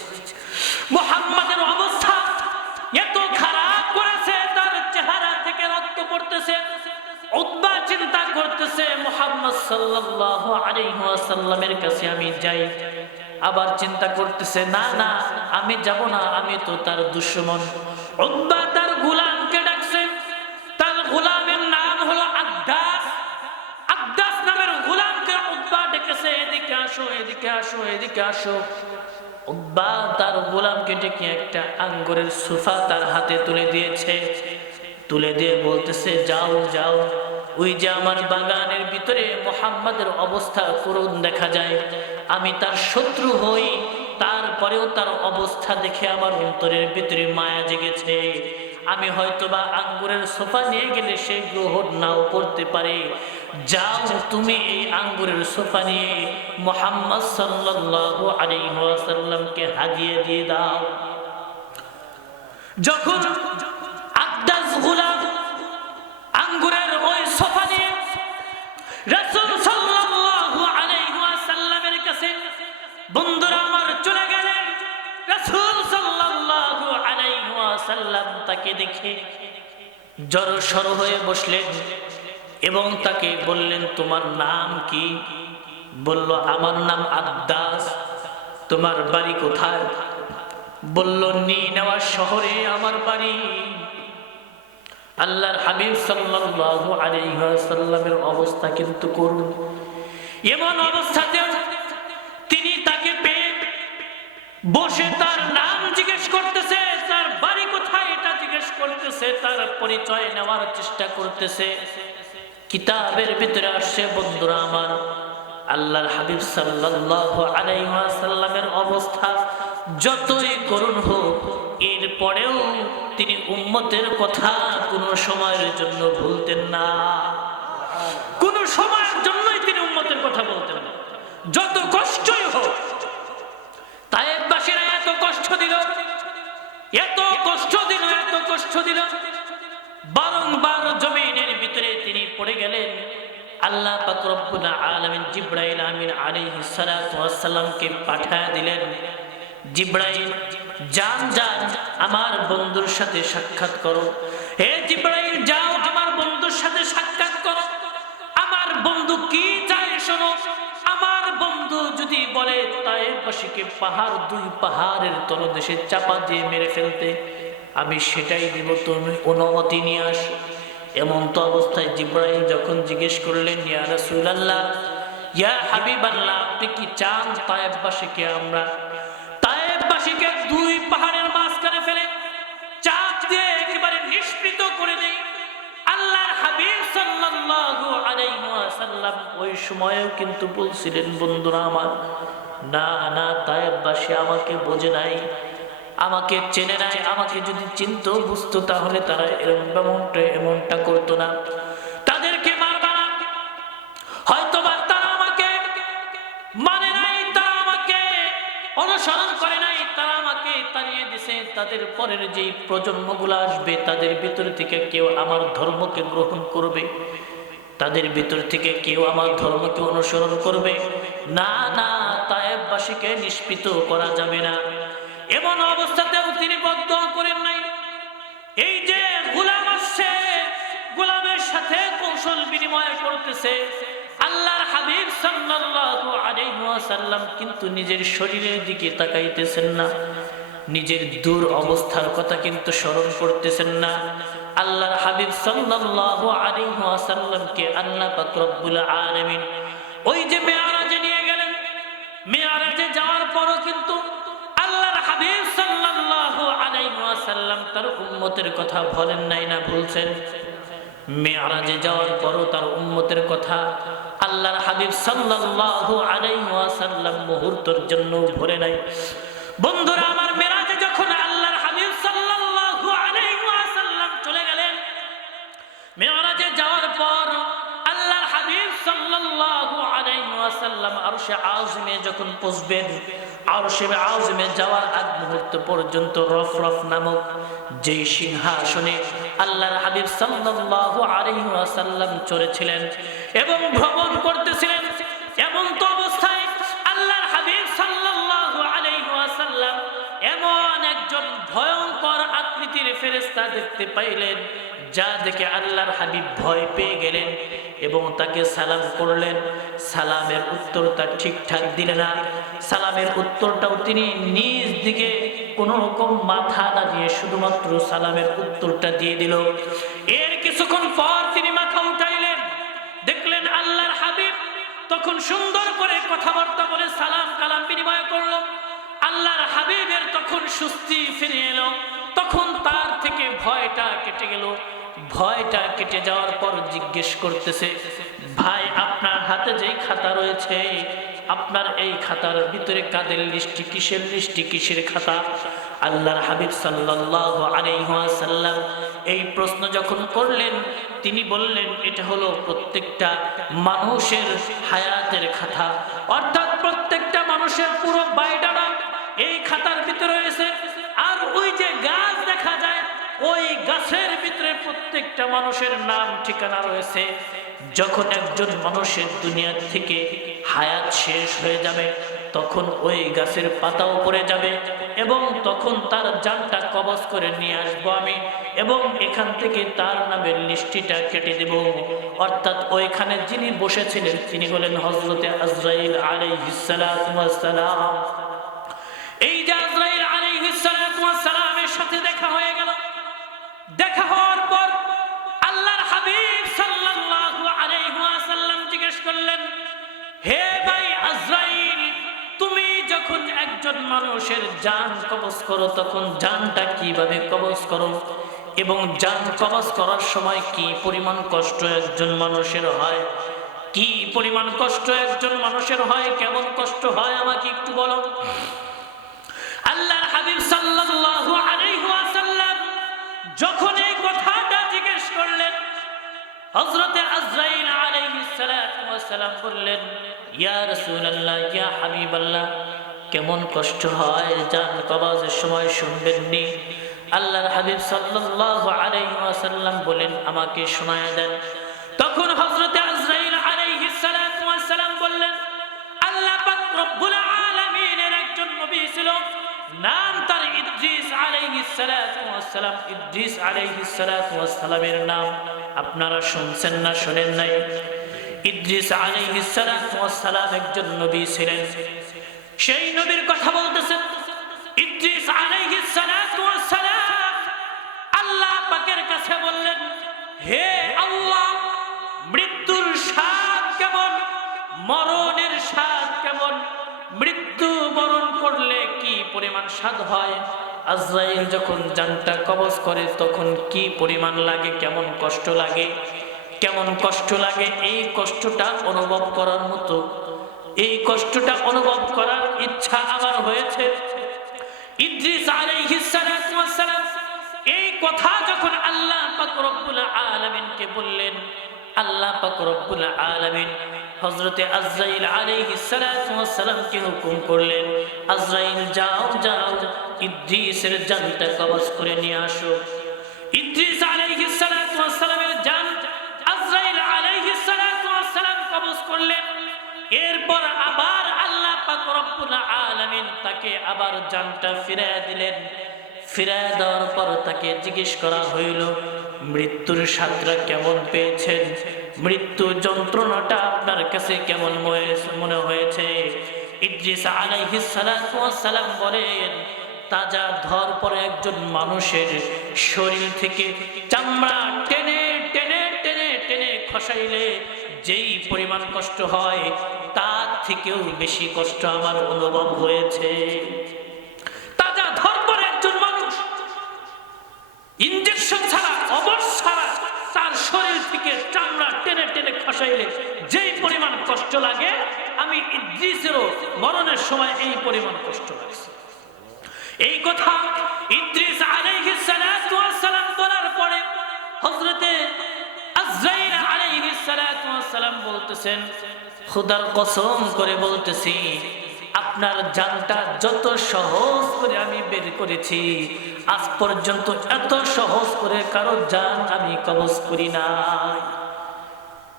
মুহাম্মাদের অবস্থা এত খারাপ করেছে, তার চেহারা থেকে রক্ত পড়তেছে। উতবা চিন্তা করতেছে মুহাম্মদ সাল্লাল্লাহু আলাইহি ওয়াসাল্লামের কাছে আমি যাই, আবার চিন্তা করতেছে না না আমি যাব না, আমি তো তার দুশমন। উতবা তার গোলামকে ডাকছে, তার গোলামের নাম হলো আকদাস। আকদাস নামের গোলামকে উতবা ডেকেছে, এদিকে আসো এদিকে আসো এদিকে আসো। উতবা তার গোলামকে ডেকে একটা আঙ্গুরের সুফা তার হাতে তুলে দিয়েছে, তুলে দিয়ে বলতেছে যাও যাও, ওই যে আমার বাগানের ভিতরে মুহাম্মাদের অবস্থা করুণ দেখা যায়, আমি তার শত্রু হই, তারপরেও তার অবস্থা দেখে আমার অন্তরের ভিতরে মায়া জেগেছে, আমি হয়তোবা আঙ্গুরের সোফা নিয়ে গেলে সে গ্রহণ নাও করতে পারে, যাও তুমি এই আঙ্গুরের সোফা নিয়ে মুহাম্মদ সাল্লাল্লাহু আলাইহি ওয়াসাল্লামকে হাদিয়া দিয়ে দাও। যখন আকদাস গোলাম আঙ্গুরের ওই সোফা নিয়ে রাসূল সাল্লাল্লাহু আলাইহি ওয়াসাল্লামের কাছে বন্ধুরা আমার চলে গেলেন, রাসূল সাল্লাল্লাহু আলাইহি ওয়াসাল্লাম তাকে দেখে জড়সড় হয়ে বসলেন এবং তাকে বললেন তোমার নাম কি? বলল আমার নাম আকদাস। তোমার বাড়ি কোথায়? বলল নিনেওয়া শহরে আমার বাড়ি। আল্লাহর হাবিব সাল্লাল্লাহু আলাইহি ওয়াসাল্লামের অবস্থা কিন্তু করুন। এমন অবস্থাতেও তিনি তাকে পেয়ে বসে তার নাম জিজ্ঞেস করতেছে, তার বাড়ি কোথায় এটা জিজ্ঞেস করতেছে, তার পরিচয় নেওয়ার চেষ্টা করতেছে। কিতাবের ভিতরে আসছে বন্ধুরা আমার, আল্লাহর হাবিব সাল্লাল্লাহু আলাইহি ওয়াসাল্লামের অবস্থা যতই করুণ হোক, এরপরেও তিনি উম্মতের কথা কোন সময়ের জন্য ভুলতেন না, কোন সময়ের জন্যই তিনি উম্মতের কথা বলতেন না, যত কষ্টই হোক। তায়েফবাসীরা এত কষ্ট দিল, এত কষ্ট দিল, এত কষ্ট দিল, বারংবার জমিনের ভিতরে তিনি পড়ে গেলেন। আল্লাহ পাক রব্বুল আলামিন জিবরাইল আমিন আলাইহিস সালাতু ওয়াস সালামকে পাঠিয়ে দিলেন, জিবরাইল যান যান আমার বন্ধুর সাথে সাক্ষাৎ করো। হে জিবরাইল যাও আমার বন্ধুর সাথে সাক্ষাৎ করো, আমার বন্ধু কি চায় শোনো। আমার বন্ধু যদি বলে তায়েফবাসীকে পাহাড়, দুই পাহাড়ের তলদেশে চাপা দিয়ে মেরে ফেলতে, আমি সেটাই দিব, তুমি অনুমতি নিয়ে আসো। এমন তো অবস্থায় জিবরাইল যখন জিজ্ঞেস করলেন ইয়া রাসূলুল্লাহ, ইয়া হাবিবাল্লাহ, আপনি কি চান তায়েফবাসীকে আমরা তায়েফবাসীকে দুই পাহাড়ের মাঝখানে ফেলে চাপ দিয়ে একেবারে নিষ্কৃত করে দেই? আল্লাহর হাবিব সাল্লাল্লাহু আলাইহি ওয়াসাল্লাম ওই সময়েও কিন্তু বলছিলেন বন্ধুরা আমার, না না, তায়েফবাসী আমাকে বোঝে নাই, আমাকে চেনে নাই, আমাকে যদি চিনতো বুঝতো তাহলে তারা এমনটা করতো না, তাদেরকে মারবা না। হয়তোবা তারা আমাকে মানে নাই, তারা আমাকে অনুসরণ করে নাই, তারা আমাকে তাড়িয়ে দিছে, তাদের পরের যে প্রজন্মগুলো আসবে তাদের ভিতর থেকে কেউ আমার ধর্মকে গ্রহণ করবে, তাদের ভিতর থেকে কেউ আমার ধর্মকে অনুসরণ করবে না, না, তায়েফবাসীকে নিষ্পিত করা যাবে না। এমন অবস্থাতেও তিনি বদদোয়া করেন নাই। এই যে গোলাম আসছে, গোলামের সাথে কৌশল বিনিময় করতেছে, আল্লাহর হাবিব সাল্লাল্লাহু আলাইহি ওয়াসাল্লাম কিন্তু নিজের শরীরের দিকে তাকাইতেছেন না, নিজের দূর অবস্থার কথা কিন্তু স্মরণ করতেছেন না। আল্লাহর হাবিব সাল্লাল্লাহু আলাইহি ওয়াসাল্লামকে আল্লাহ পাক রব্বুল আলামিন ওই যে মেরাজে নিয়ে গেলেন। মেরাজে যাওয়ার পরও কিন্তু আল্লাহর হাবিব সাল্লাল্লাহু আলাইহি ওয়াসাল্লাম তার উম্মতের কথা বলেন নাই না বলছেন? মেরাজে যাওয়ার পরও তার উম্মতের কথা আল্লাহর হাবিব সাল্লাল্লাহু আলাইহি ওয়াসাল্লাম মুহূর্তের জন্য ভুলে নাই। বন্ধুরা আমার, মেরাজে যখন আল্লাহর হাবিব সাল্লাল্লাহু আলাইহি ওয়াসাল্লাম চলে গেলেন, মেরাজে যাওয়ার পর আল্লাহর হাবিব সাল্লাল্লাহু আলাইহি ওয়াসাল্লাম আরশে আযমে যখন পৌঁছবেন, আরশে আযমে যাওয়ার আগ মুহূর্ত পর্যন্ত রফরফ নামক যে সিংহাসনে আল্লাহর হাবিব সাল্লাল্লাহু আলাইহি ওয়াসাল্লাম চড়েছিলেন এবং ভ্রমণ করতেছিলেন, এমন তো অবস্থায় আল্লাহর হাবিব সাল্লাল্লাহু আলাইহি ওয়াসাল্লাম এমন একজন ভয়ঙ্কর আকৃতির ফেরেশতা দেখতে পাইলেন, যা দেখে আল্লাহর হাবিব ভয় পেয়ে গেলেন এবং তাকে সালাম করলেন। সালামের উত্তরটা ঠিকঠাক দিলেন না। সালামের উত্তরটাও তিনি নিজ দিকে কোনো রকম মাথা না দিয়ে শুধুমাত্র সালামের উত্তরটা দিয়ে দিল। এর কিছুক্ষণ পর তিনি মাথা উঠাইলেন, দেখলেন আল্লাহর হাবিব তখন সুন্দর করে কথাবার্তা বলে সালাম কালাম বিনিময় করল। আল্লাহর হাবিবের তখন সুস্থি ফিরে এলো, তখন তার থেকে ভয়টা কেটে গেল। ভয়টা কেটে যাওয়ার পর জিজ্ঞেস করতেছে, ভাই আপনার হাতে যেই খাতা রয়েছে, আপনার এই খাতার ভিতরে কাদের লিস্টি, কিসের লিস্টি, কিসের খাতা? আল্লাহর হাবিব সাল্লাল্লাহু আলাইহি ওয়াসাল্লাম এই প্রশ্ন যখন করলেন, তিনি বললেন এটা হলো প্রত্যেকটা মানুষের হায়াতের খাতা, অর্থাৎ প্রত্যেকটা মানুষের পুরো বায়োডাটা এই খাতার ভিতরে রয়েছে। আর ওই যে গাছ দেখা যায়, ওই গাছের ভিতরে প্রত্যেকটা মানুষের নাম ঠিকানা রয়েছে। যখন একজন মানুষের দুনিয়া থেকে হায়াত শেষ হয়ে যাবে, তখন ওই গাছের পাতাও পড়ে যাবে এবং তখন তার জানটা কবজ করে নিয়ে আসবো আমি এবং এখান থেকে তার নামের লিস্টিটা কেটে দেব। অর্থাৎ ওইখানে যিনি বসেছিলেন তিনি হলেন হযরতে আজরাইল আলাইহিস সালাতু ওয়াস সালাম। এই যে আজরাইল আলাইহিস সালাতু ওয়াস সালামের সাথে দেখা হয়ে গেল। দেখা হওয়ার পর আল্লাহর হাবিব সাল্লাল্লাহু আলাইহি ওয়াসাল্লাম জিজ্ঞেস করলেন, হে ভাই আজরাইল, তুমি যখন একজন মানুষের জান কবজ করো তখন জানটা কিভাবে কবজ করো এবং জান কবজ করার সময় কি পরিমাণ কষ্ট একজন মানুষের হয়? কি পরিমাণ কষ্ট একজন মানুষের হয়, কেমন কষ্ট হয় আমাকে একটু বলো। আল্লাহর হাবিব সাল্লাল্লাহু আলাইহি ওয়াসাল্লাম যখন এই কথাটা জিজ্ঞেস করলেন, হযরতে আজরাইল আলাইহিস সালাতু ওয়াস সালাম বললেন, ইয়া রাসূলুল্লাহ, ইয়া হাবিবাল্লাহ, কেমন কষ্ট হয় জান কবজের সময় শুনবেননি? আল্লাহর হাবিব সাল্লাল্লাহু আলাইহি ওয়াসাল্লাম বলেন, আমাকে শোনায়া দেন। তখন হযরতে আজরাইল আলাইহিস সালাতু ওয়াস সালাম বললেন, আল্লাহ পাক রব্বুল আলামিনের একজন নবী ছিল, নাম তার ইদ্রিস আলাইহিস সালাতু ওয়াস সালাম। ইদ্রিস আলাইহিস সালাতু ওয়াস সালামের নাম আপনারা শুনছেন না শোনেন নাই? ইদ্রিস আলাইহিস সালাতু ওয়াস সালাম একজন নবী ছিলেন। সেই নবীর কথা বলতেছেন। ইদ্রিস আলাইহিস সালাতু ওয়াস সালাম আল্লাহ পাকের কাছে বললেন, হে আল্লাহ, মৃত্যুর স্বাদ কেমন, মরণের স্বাদ কেমন, মৃত্যু বরণ করলে কি পরিমাণ স্বাদ হয়? আজরাইল যখন জানটা কবজ করে তখন কি পরিমাণ লাগে, কেমন কষ্ট লাগে, কেমন কষ্ট লাগে? এই কষ্টটা অনুভব করার মতো, এই কষ্টটা অনুভব করার ইচ্ছা আমার হয়েছে। ইদ্রিস আলাইহিস সালাতু ওয়াস সালাম এই কথা যখন আল্লাহ পাক রব্বুল আলামিনকে বললেন, আল্লাহ পাক রব্বুল আলামিন হযরতে আজরাইল আলাইহিস সালাতু ওয়াস সালামকে হুকুম করলেন, আজরাইল যাও যাও, ইদ্রিসের জানটা কবজ করে নিয়ে আসো। ইদ্রিস আলাইহিস সালাতু ওয়াস সালামের জান আজরাইল আলাইহিস সালাতু ওয়াস সালাম কবজ করলেন। এরপর আবার আল্লাহ পাক রব্বুল আলামিন তাকে আবার জানটা ফিরিয়ে দিলেন। ফিরিয়ে দেওয়ার পর তাকে জিজ্ঞেস করা হইল, মৃত্যুর স্বাদটা কেমন পেয়েছেন? মৃত্যু যন্ত্রণাটা আপনার কাছে কেমন মনে হয়েছে? ইদ্রিস আলাইহিস সালাতু ওয়াস সালাম বলেন, তাজা ধর পরে একজন মানুষের শরীর থেকে চামড়া টেনে টেনে টেনে টেনে খসাইলে যেই পরিমাণ কষ্ট হয় তার থেকেও বেশি কষ্ট আমার অনুভব হয়েছে। তাজা ধর পরে একজন মানুষ ইনজেকশন ছাড়া অবশ ছাড়া তার শরীর থেকে চামড়া টেনে টেনে খসাইলে যেই পরিমাণ কষ্ট লাগে আমি ইদ্রিসেরও মরণের সময় এই পরিমাণ কষ্ট লাগছে। এই কথা ইদ্রিস আলাইহিস সালাতু ওয়াস সালাম বলার পরে হযরতে আজরাইল আলাইহিস সালাতু ওয়াস সালাম বলতেছেন, খোদার কসম করে বলতেছি আপনার জানটা যত সহজ করে আমি বের করেছি আজ পর্যন্ত এত সহজ করে কারো জান আমি কবজ করি না।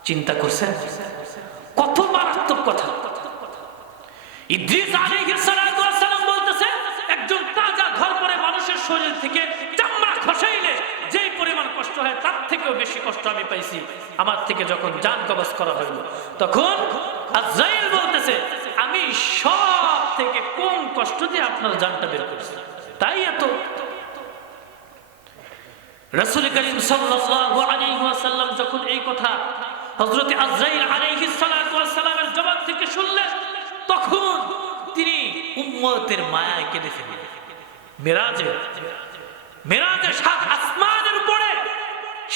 চিন্তা করছেন কত মারাত্মক কথা। ইদ্রিস আলাইহিস সালাতু ওয়াস সালাম বলতেছে একজন তাজা ধর পরে মানুষের শরীর থেকে চামড়া খসাইলে যেই পরিমাণ কষ্ট হয় তার থেকেও বেশি কষ্ট আমি পাইছি আমার থেকে যখন জান কবজ করা হইল। তখন আজরাইল বলতেছে আমি সব থেকে কম কষ্ট দিয়ে আপনার জানটা বের করেছি। তাই এত রাসূল করিম সাল্লাল্লাহু আলাইহি ওয়াসাল্লাম যখন এই কথা হযরত আজরাইল আলাইহিস সালাতু ওয়াস সালামের জবান থেকে শুনলেন তখন তিনি উম্মতের মায়ায় কেঁদে ফেললেন। মেরাজে সাত আসমানের উপরে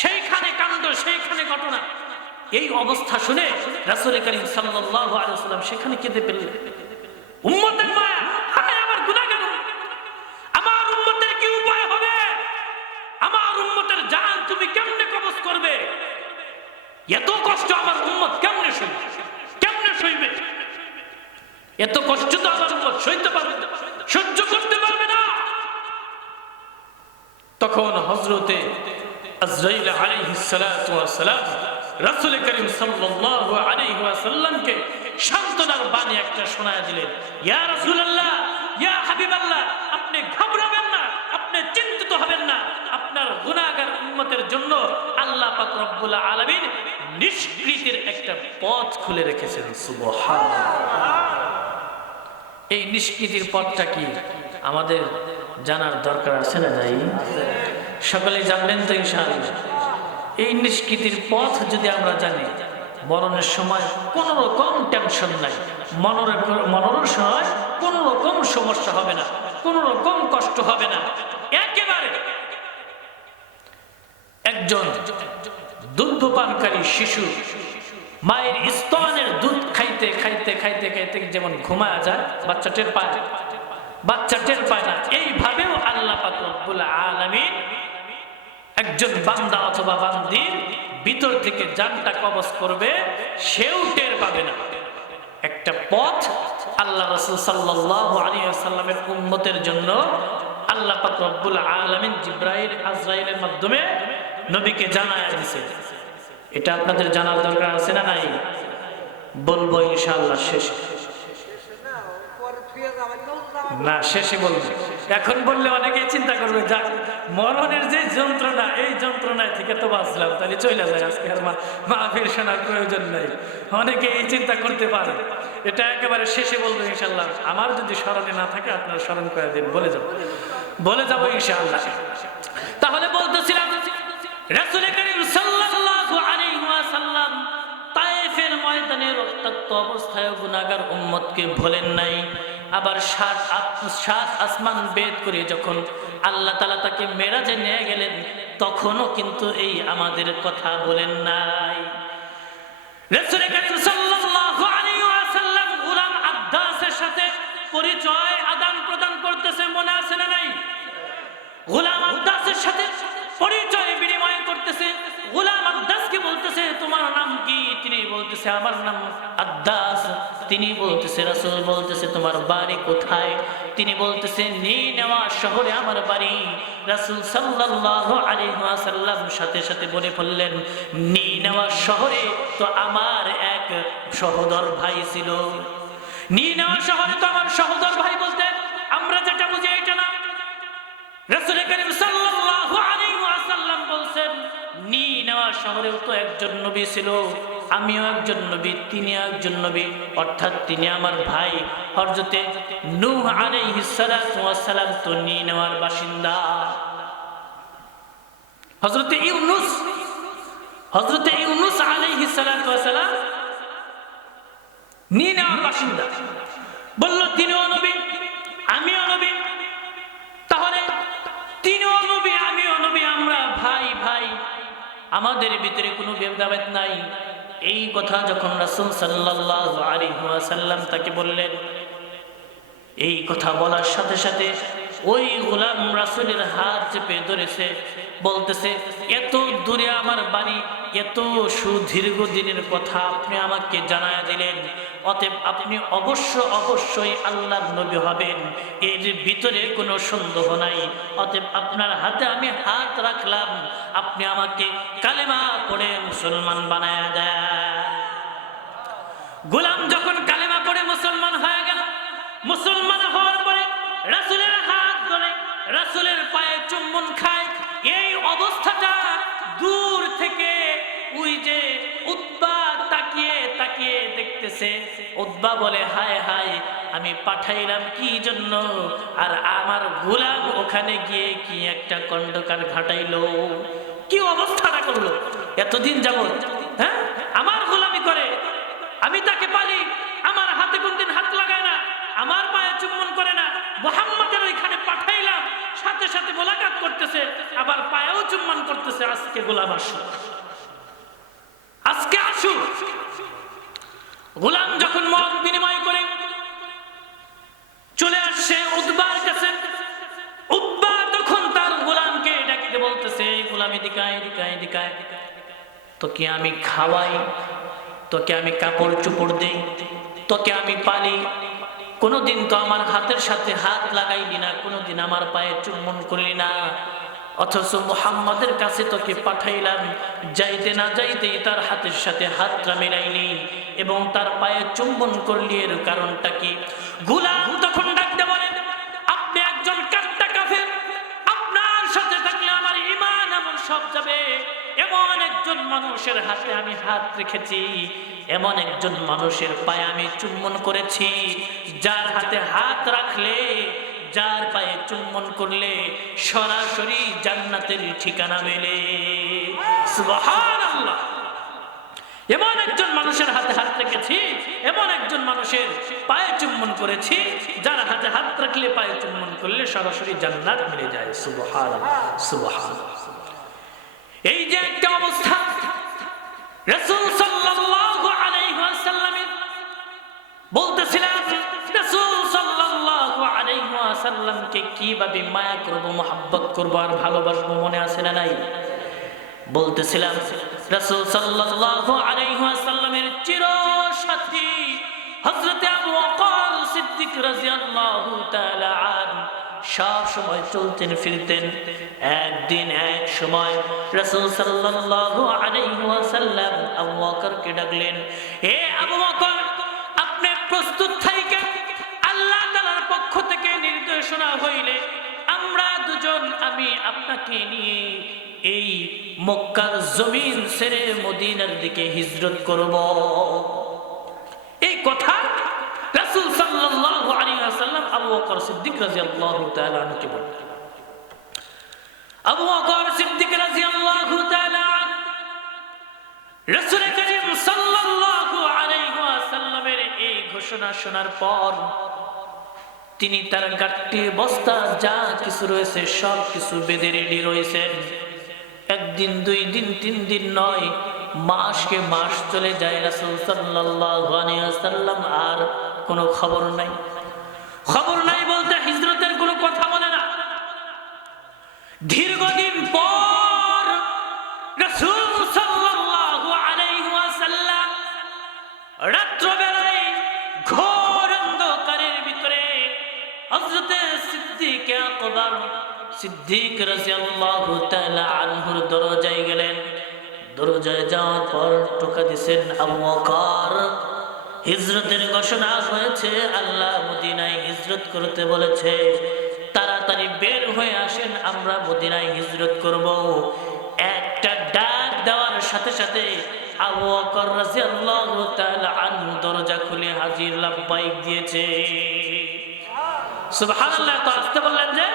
সেইখানে কাণ্ড সেইখানে ঘটনা। এই অবস্থা শুনে রাসূল করিম সাল্লাল্লাহু আলাইহি ওয়াসাল্লাম সেখানে কেঁদে ফেললেন। উম্মতের মায়া, হায় আমার গুনাহগার উম্মত, আমার উম্মতের কি উপায় হবে? আমার উম্মতের জান তুমি কেমনে কবজ করবে? এত কষ্ট আমার উম্মত কেমনে সইবে? কেমনে সইবে? এত কষ্ট তো আমার উম্মত সইতে পারবে না, সহ্য করতে পারবে না। তখন হযরতে আজরাইল আলাইহিস সালাতু ওয়াস সালাম রাসূল করিম সাল্লাল্লাহু আলাইহি ওয়াসাল্লামকে সান্ত্বনার বাণী একটা শোনায়া দিলেন। ইয়া রাসূলুল্লাহ, ইয়া হাবিবাল্লাহ, আপনি ঘাবড়াবেন না, আপনি চিন্তিত হবেন না। আপনার গুনাহগার উম্মতের জন্য আল্লাহ পাক রব্বুল আলামিন নিষ্কৃতির একটা পথ খুলে রেখেছেন। সুবহানাল্লাহ। এই নিষ্কৃতির পথটা কি আমাদের জানার দরকার আছে না নাই? সকলে জানবেন তো ইনশাআল্লাহ। এই নিষ্কৃতির পথ যদি আমরা জানি মরণের সময় কোন রকম টেনশন নাই, মরণের সময় কোন রকম সমস্যা হবে না, কোন রকম কষ্ট হবে না। একেবারে একজন দুগ্ধপানকারী শিশু মায়ের স্তনের দুধ খাইতে খাইতে খাইতে খাইতে যেমন ঘুমায়া যায়, বাচ্চা টের পায় না, এইভাবেও আল্লাহ পাক রব্বুল আলামিন একজন বান্দা অথবা বান্দির ভিতর থেকে জানটা কবজ করবে, সেও টের পাবে না। একটা পথ আল্লাহ রাসূল সাল্লাল্লাহু আলাইহি ওয়াসাল্লামের উম্মতের জন্য আল্লাহ পাক রব্বুল আলামিন জিবরাইল আজরাইলের মাধ্যমে নবীকে জানায়া দিয়েছে। এটা আপনাদের জানার দরকার আছে না নাই? বলবো ইনশাআল্লাহ শেষে না, শেষে বলবো। এখন বললে অনেকেই চিন্তা করবে যাক মরণের যে যন্ত্রণা, এই যন্ত্রণায় থেকে তো বাঁচলাম, তাহলে চলে যায়, আজকে আর মাহফিল শোনার প্রয়োজন নাই। অনেকে এই চিন্তা করতে পারে। এটা একেবারে শেষে বলবো ইনশাআল্লাহ। আমার যদি স্মরণে না থাকে আপনারা স্মরণ করে দিন, বলে যাবো ইনশাআল্লাহ। তাহলে বলতেছিলাম রাসূল করিম সাল্লাল্লাহু আলাইহি ওয়াসাল্লাম তায়েফের ময়দানে রক্তাক্ত অবস্থায় গুনাহগার উম্মতকে ভোলেন নাই। আবার সাত আসমান বেদ করে যখন আল্লাহ তাআলা তাকে মেরাজে নিয়ে গেলেন তখনও কিন্তু এই আমাদের কথা বলেন নাই। রাসূল করিম সাল্লাল্লাহু আলাইহি ওয়াসাল্লাম গোলাম আব্বাসের সাথে পরিচয় আদান প্রদান করতেছে, মনে আছে না নাই? গোলাম আব্বাসের সাথে পরিচয় বিনিময় করতেছে। গোলাম আব্বাসকে বলতেছে তোমার নাম কি? তিনি বলতেছে আমার নাম আব্বাস। তিনি বলতেছে রাসূল বলতেছে তোমার বাড়ি কোথায়? তিনি বলতেছে নিনেওয়া শহরে আমার বাড়ি। রাসূল সাল্লাল্লাহু আলাইহি ওয়াসাল্লাম সাথে সাথে বলে ফেললেন নিনেওয়া শহরে তো আমার এক সহোদর ভাই ছিল। নিনেওয়া শহরে তো আমার সহোদর ভাই বলতে আমরা যেটা বুঝি এটা না। রাসূল করিম সাল্লাল্লাহু আলাইহি ওয়াসাল্লাম বলছেন নিনেওয়া শহরেও তো একজন নবী ছিল, আমিও একজন নবী, তিনিও একজন নবী, অর্থাৎ তিনি আমার ভাই হযরতে নূহ আলাইহিস সালাতু ওয়াস সালাম তো নিনেওয়ার বাসিন্দা। হযরতে ইউনূস আলাইহিস সালাতু ওয়াস সালাম নিনেওয়ার বাসিন্দা। বলল তিনিও নবী, আমিও নবী, তাহলে তিনিও নবী আমিও নবী, আমরা ভাই ভাই, আমাদের ভিতরে কোনো ভেদাভেদ নাই। এই কথা যখন রাসূল সাল্লাল্লাহু আলাইহি ওয়াসাল্লাম তাকে বললেন, এই কথা বলার সাথে সাথে ওই গোলাম রাসূলের হাত চেপে ধরেছে, বলতেছে এত দূরে আমার বাড়ি, এত সুদীর্ঘ দিনের কথা আপনি আমাকে জানায়া দিলেন, অতএব আপনি অবশ্যই আল্লাহর নবী হবেন, এর ভিতরে কোনো সন্দেহ নাই। অতএব আপনার হাতে আমি হাত রাখলাম, আপনি আমাকে কালেমা পড়ে মুসলমান বানায়া দেন। গোলাম যখন কালেমা পড়ে মুসলমান হয়ে গেল, মুসলমান হওয়ার পরে রাসূলের হাত ধরে রাসূলের পায়ে চুম্বন খায়। এই অবস্থাটা দূর থেকে ওই যে উতবা তাকিয়ে তাকিয়ে দেখতেছে। উতবা বলে হায় হায়, আমি পাঠাইলাম কি জন্য, আর আমার গোলাম ওখানে গিয়ে কি একটা কন্ডকার ঘটাইলো, কি অবস্থাটা করলো এতদিন যাবত। হ্যাঁ, আমার গোলামি করে, আমি তাকে পালি, আমার হাতে কোনদিন হাত লাগায় না, আমার পায়ে চুম্বন করে না, মুহাম্মাদের ওইখানে পাঠাইলাম, সাথে সাথে মোলাকাত করতেছে, আবার পায়েও চুম্বন করতেছে। আজকে গোলাম আসুক, আজকে আসুক। গোলাম যখন মত বিনিময় করে চলে আসছে উতবার কাছে, উতবা তখন তার গোলামকে ডাকতে বলতেছে, গোলামি দিকায় দিকায় দিকায়, তোকে আমি খাওয়াই, তোকে আমি কাপড় চোপড় দেই, তোকে আমি পালি, কোনোদিন তো আমার হাতের সাথে হাত লাগাইলি না, কোনোদিন আমার পায়ে চুম্বন করলি না, অথচ মুহাম্মাদের কাছে তোকে পাঠাইলাম, যাইতে না যাইতেই তার হাতের সাথে হাতটা মিলাইলি এবং তার পায়ে চুম্বন করলি, এর কারণটা কি? গোলাম তখন ডাকতে বলে, আপনি একজন কাট্টা কাফের, আপনার সাথে থাকলে আমার ঈমান আমল সব যাবে। এমন একজন মানুষের হাতে আমি হাত রেখেছি, এমন একজন মানুষের পায়ে আমি চুম্বন করেছি, যার হাতে হাত রাখলে, যার পায়ে চুম্বন করলে সরাসরি জান্নাতের ঠিকানা মেলে। সুবহানাল্লাহ। এমন একজন মানুষের হাতে হাত রেখেছি, এমন একজন মানুষের পায়ে চুম্বন করেছি, যার হাতে হাত রাখলে, পায়ে চুম্বন করলে সরাসরি জান্নাত মিলে যায়। সুবহানাল্লাহ, সুবহানাল্লাহ। এই যে একটা অবস্থা, রাসূল সাল্লাল্লাহু আলাইহি ওয়াসাল্লাম বলতেছিলেন, রাসূল সাল্লাল্লাহু আলাইহি ওয়াসাল্লামকে কিভাবে মায়া করব, মহব্বত করব আর ভালোবাসবো, মনে আছে না নাই? বলতেছিলাম রাসূল সাল্লাল্লাহু আলাইহি ওয়াসাল্লামের চিরসাথী হযরতে আবু ওয়াক্কাস সিদ্দিক রাদিয়াল্লাহু তাআলা আনহু সব সময় চলতেন ফিরতেন। একদিন এক সময় রাসূল সাল্লাল্লাহু আলাইহি ওয়াসাল্লাম আবু বকরকে ডাকলেন, হে আবু বকর, আপনি প্রস্তুত থাকেন, আল্লাহ তাআলার পক্ষ থেকে নির্দেশনা হইলে আমরা দুজন, আমি আপনাকে নিয়ে এই মক্কার জমিন ছেড়ে মদিনার দিকে হিজরত করব। এই কথা রাসূল সাল্লাল্লাহু আলাইহি ওয়াসাল্লাম আবু বকর সিদ্দিক রাদিয়াল্লাহু তাআলা আনহুকে বললেন। আবু বকর সিদ্দিক রাদিয়াল্লাহু তাআলা আনহু রাসূল করিম সাল্লাল্লাহু আলাইহি ওয়াসাল্লামের এই ঘোষণা শোনার পর তিনি তার গাট্টি বস্তা যা কিছু রয়েছে সব কিছু বেঁধে রেডি রয়েছেন। একদিন, দুই দিন, তিন দিন নয়, মাসকে মাস চলে যায়, রাসূল সাল্লাল্লাহু আলাইহি ওয়াসাল্লাম আর কোনো খবর নাই। খবর নাই বলতে হিজরতের কোনো কথা বলে না। দীর্ঘদিন পর রাসূল সাল্লাল্লাহু আলাইহি ওয়াসাল্লাম রাত্রবেলায় ঘোর অন্ধকারের ভিতরে হযরতে সিদ্দিক আকবর সিদ্দিক রাদিয়াল্লাহু তাআলা আনহুর দরজায় গেলেন। দরজায় যাওয়ার পর টোকা দিয়েছেন, আবু বকর, হিজরতের ঘোষণা হয়েছে, আল্লাহ মদিনায় হিজরত করতে বলেছে, তাড়াতাড়ি বের হয়ে আসেন, আমরা মদিনায় হিজরত করব। একটা ডাক দেওয়ার সাথে সাথে আবু বকর রাদিয়াল্লাহু তাআলা আনহু দরজা খুলে হাজির লাব্বাইক দিয়েছে। সুবহানাল্লাহ। তো আসতে বললেন যে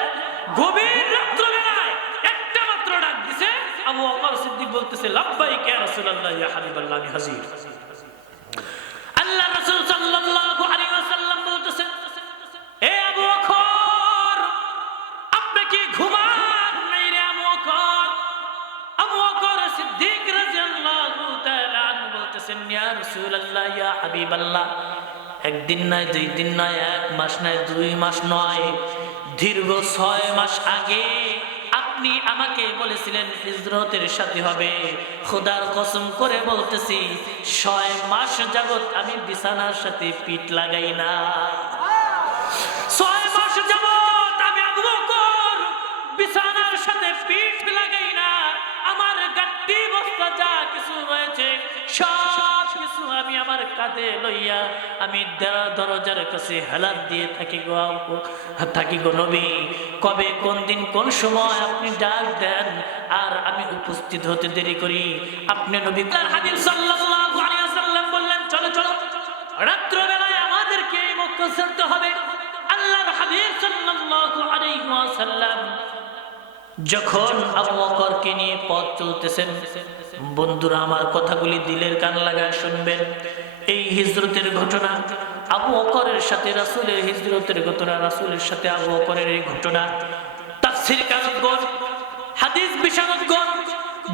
গভীর রাত্রিবেলায় একটা মাত্র ডাক দিছে, আবু বকর সিদ্দিক বলতেছে লাব্বাইক ইয়া রাসূলুল্লাহ ইয়া হাবিবাল্লাহ আমি হাজির। আল্লাহ রাসূল সাল্লাল্লাহু আলাইহি ওয়াসাল্লাম বলতেছেন এ আবু বকর আপনি কি ঘুমান নাই রে আবু বকর? আবু বকর সিদ্দিক রাদিয়াল্লাহু তাআলা আনহু বলতেছেন ইয়া রাসূলুল্লাহ ইয়া হাবিবাল্লাহ একদিন নয়, 2 দিন নয়, 1 মাস নয়, 2 মাস নয়, দীর্ঘ 6 মাস আগে আপনি আমাকে বলেছিলেন হিজরতের সাথী হবে। খোদার কসম করে বলতেছি 6 মাস যাবত আমি বিছানার সাথে পিঠ লাগাই না। 6 মাস যাবত আমি আবু বকর বিছানার সাথে পিঠ লাগাই না। আমার গাট্টি বস্তা যা কিছু রয়েছে সব কিছু আমি আমার কাঁধে লইয়া আমি দরজার কাছে হেলান দিয়ে থাকি গো নবী। কবে কোন দিন কোন সময় আপনি ডাক দেন আর আমি উপস্থিত হতে দেরি করি। আপনি নবী হাবিব সাল্লাল্লাহু আলাইহি ওয়াসাল্লাম বললেন চলো চলো রাত্রিবেলায় আমাদেরকে মক্কা ছাড়তে হবে। আল্লাহর হাবিব সাল্লাল্লাহু আলাইহি ওয়াসাল্লাম যখন আবু বকরকে নিয়ে পথ চলতেছেন, বন্ধুরা আমার কথাগুলি দিলের কান লাগায় শুনবেন। এই হিজরতের ঘটনা আবু বকরের সাথে রাসূলের হিজরতের ঘটনা, রাসূলের সাথে আবু বকরের এই ঘটনা তাফসীর কারকগণ, হাদিস বিশারদগণ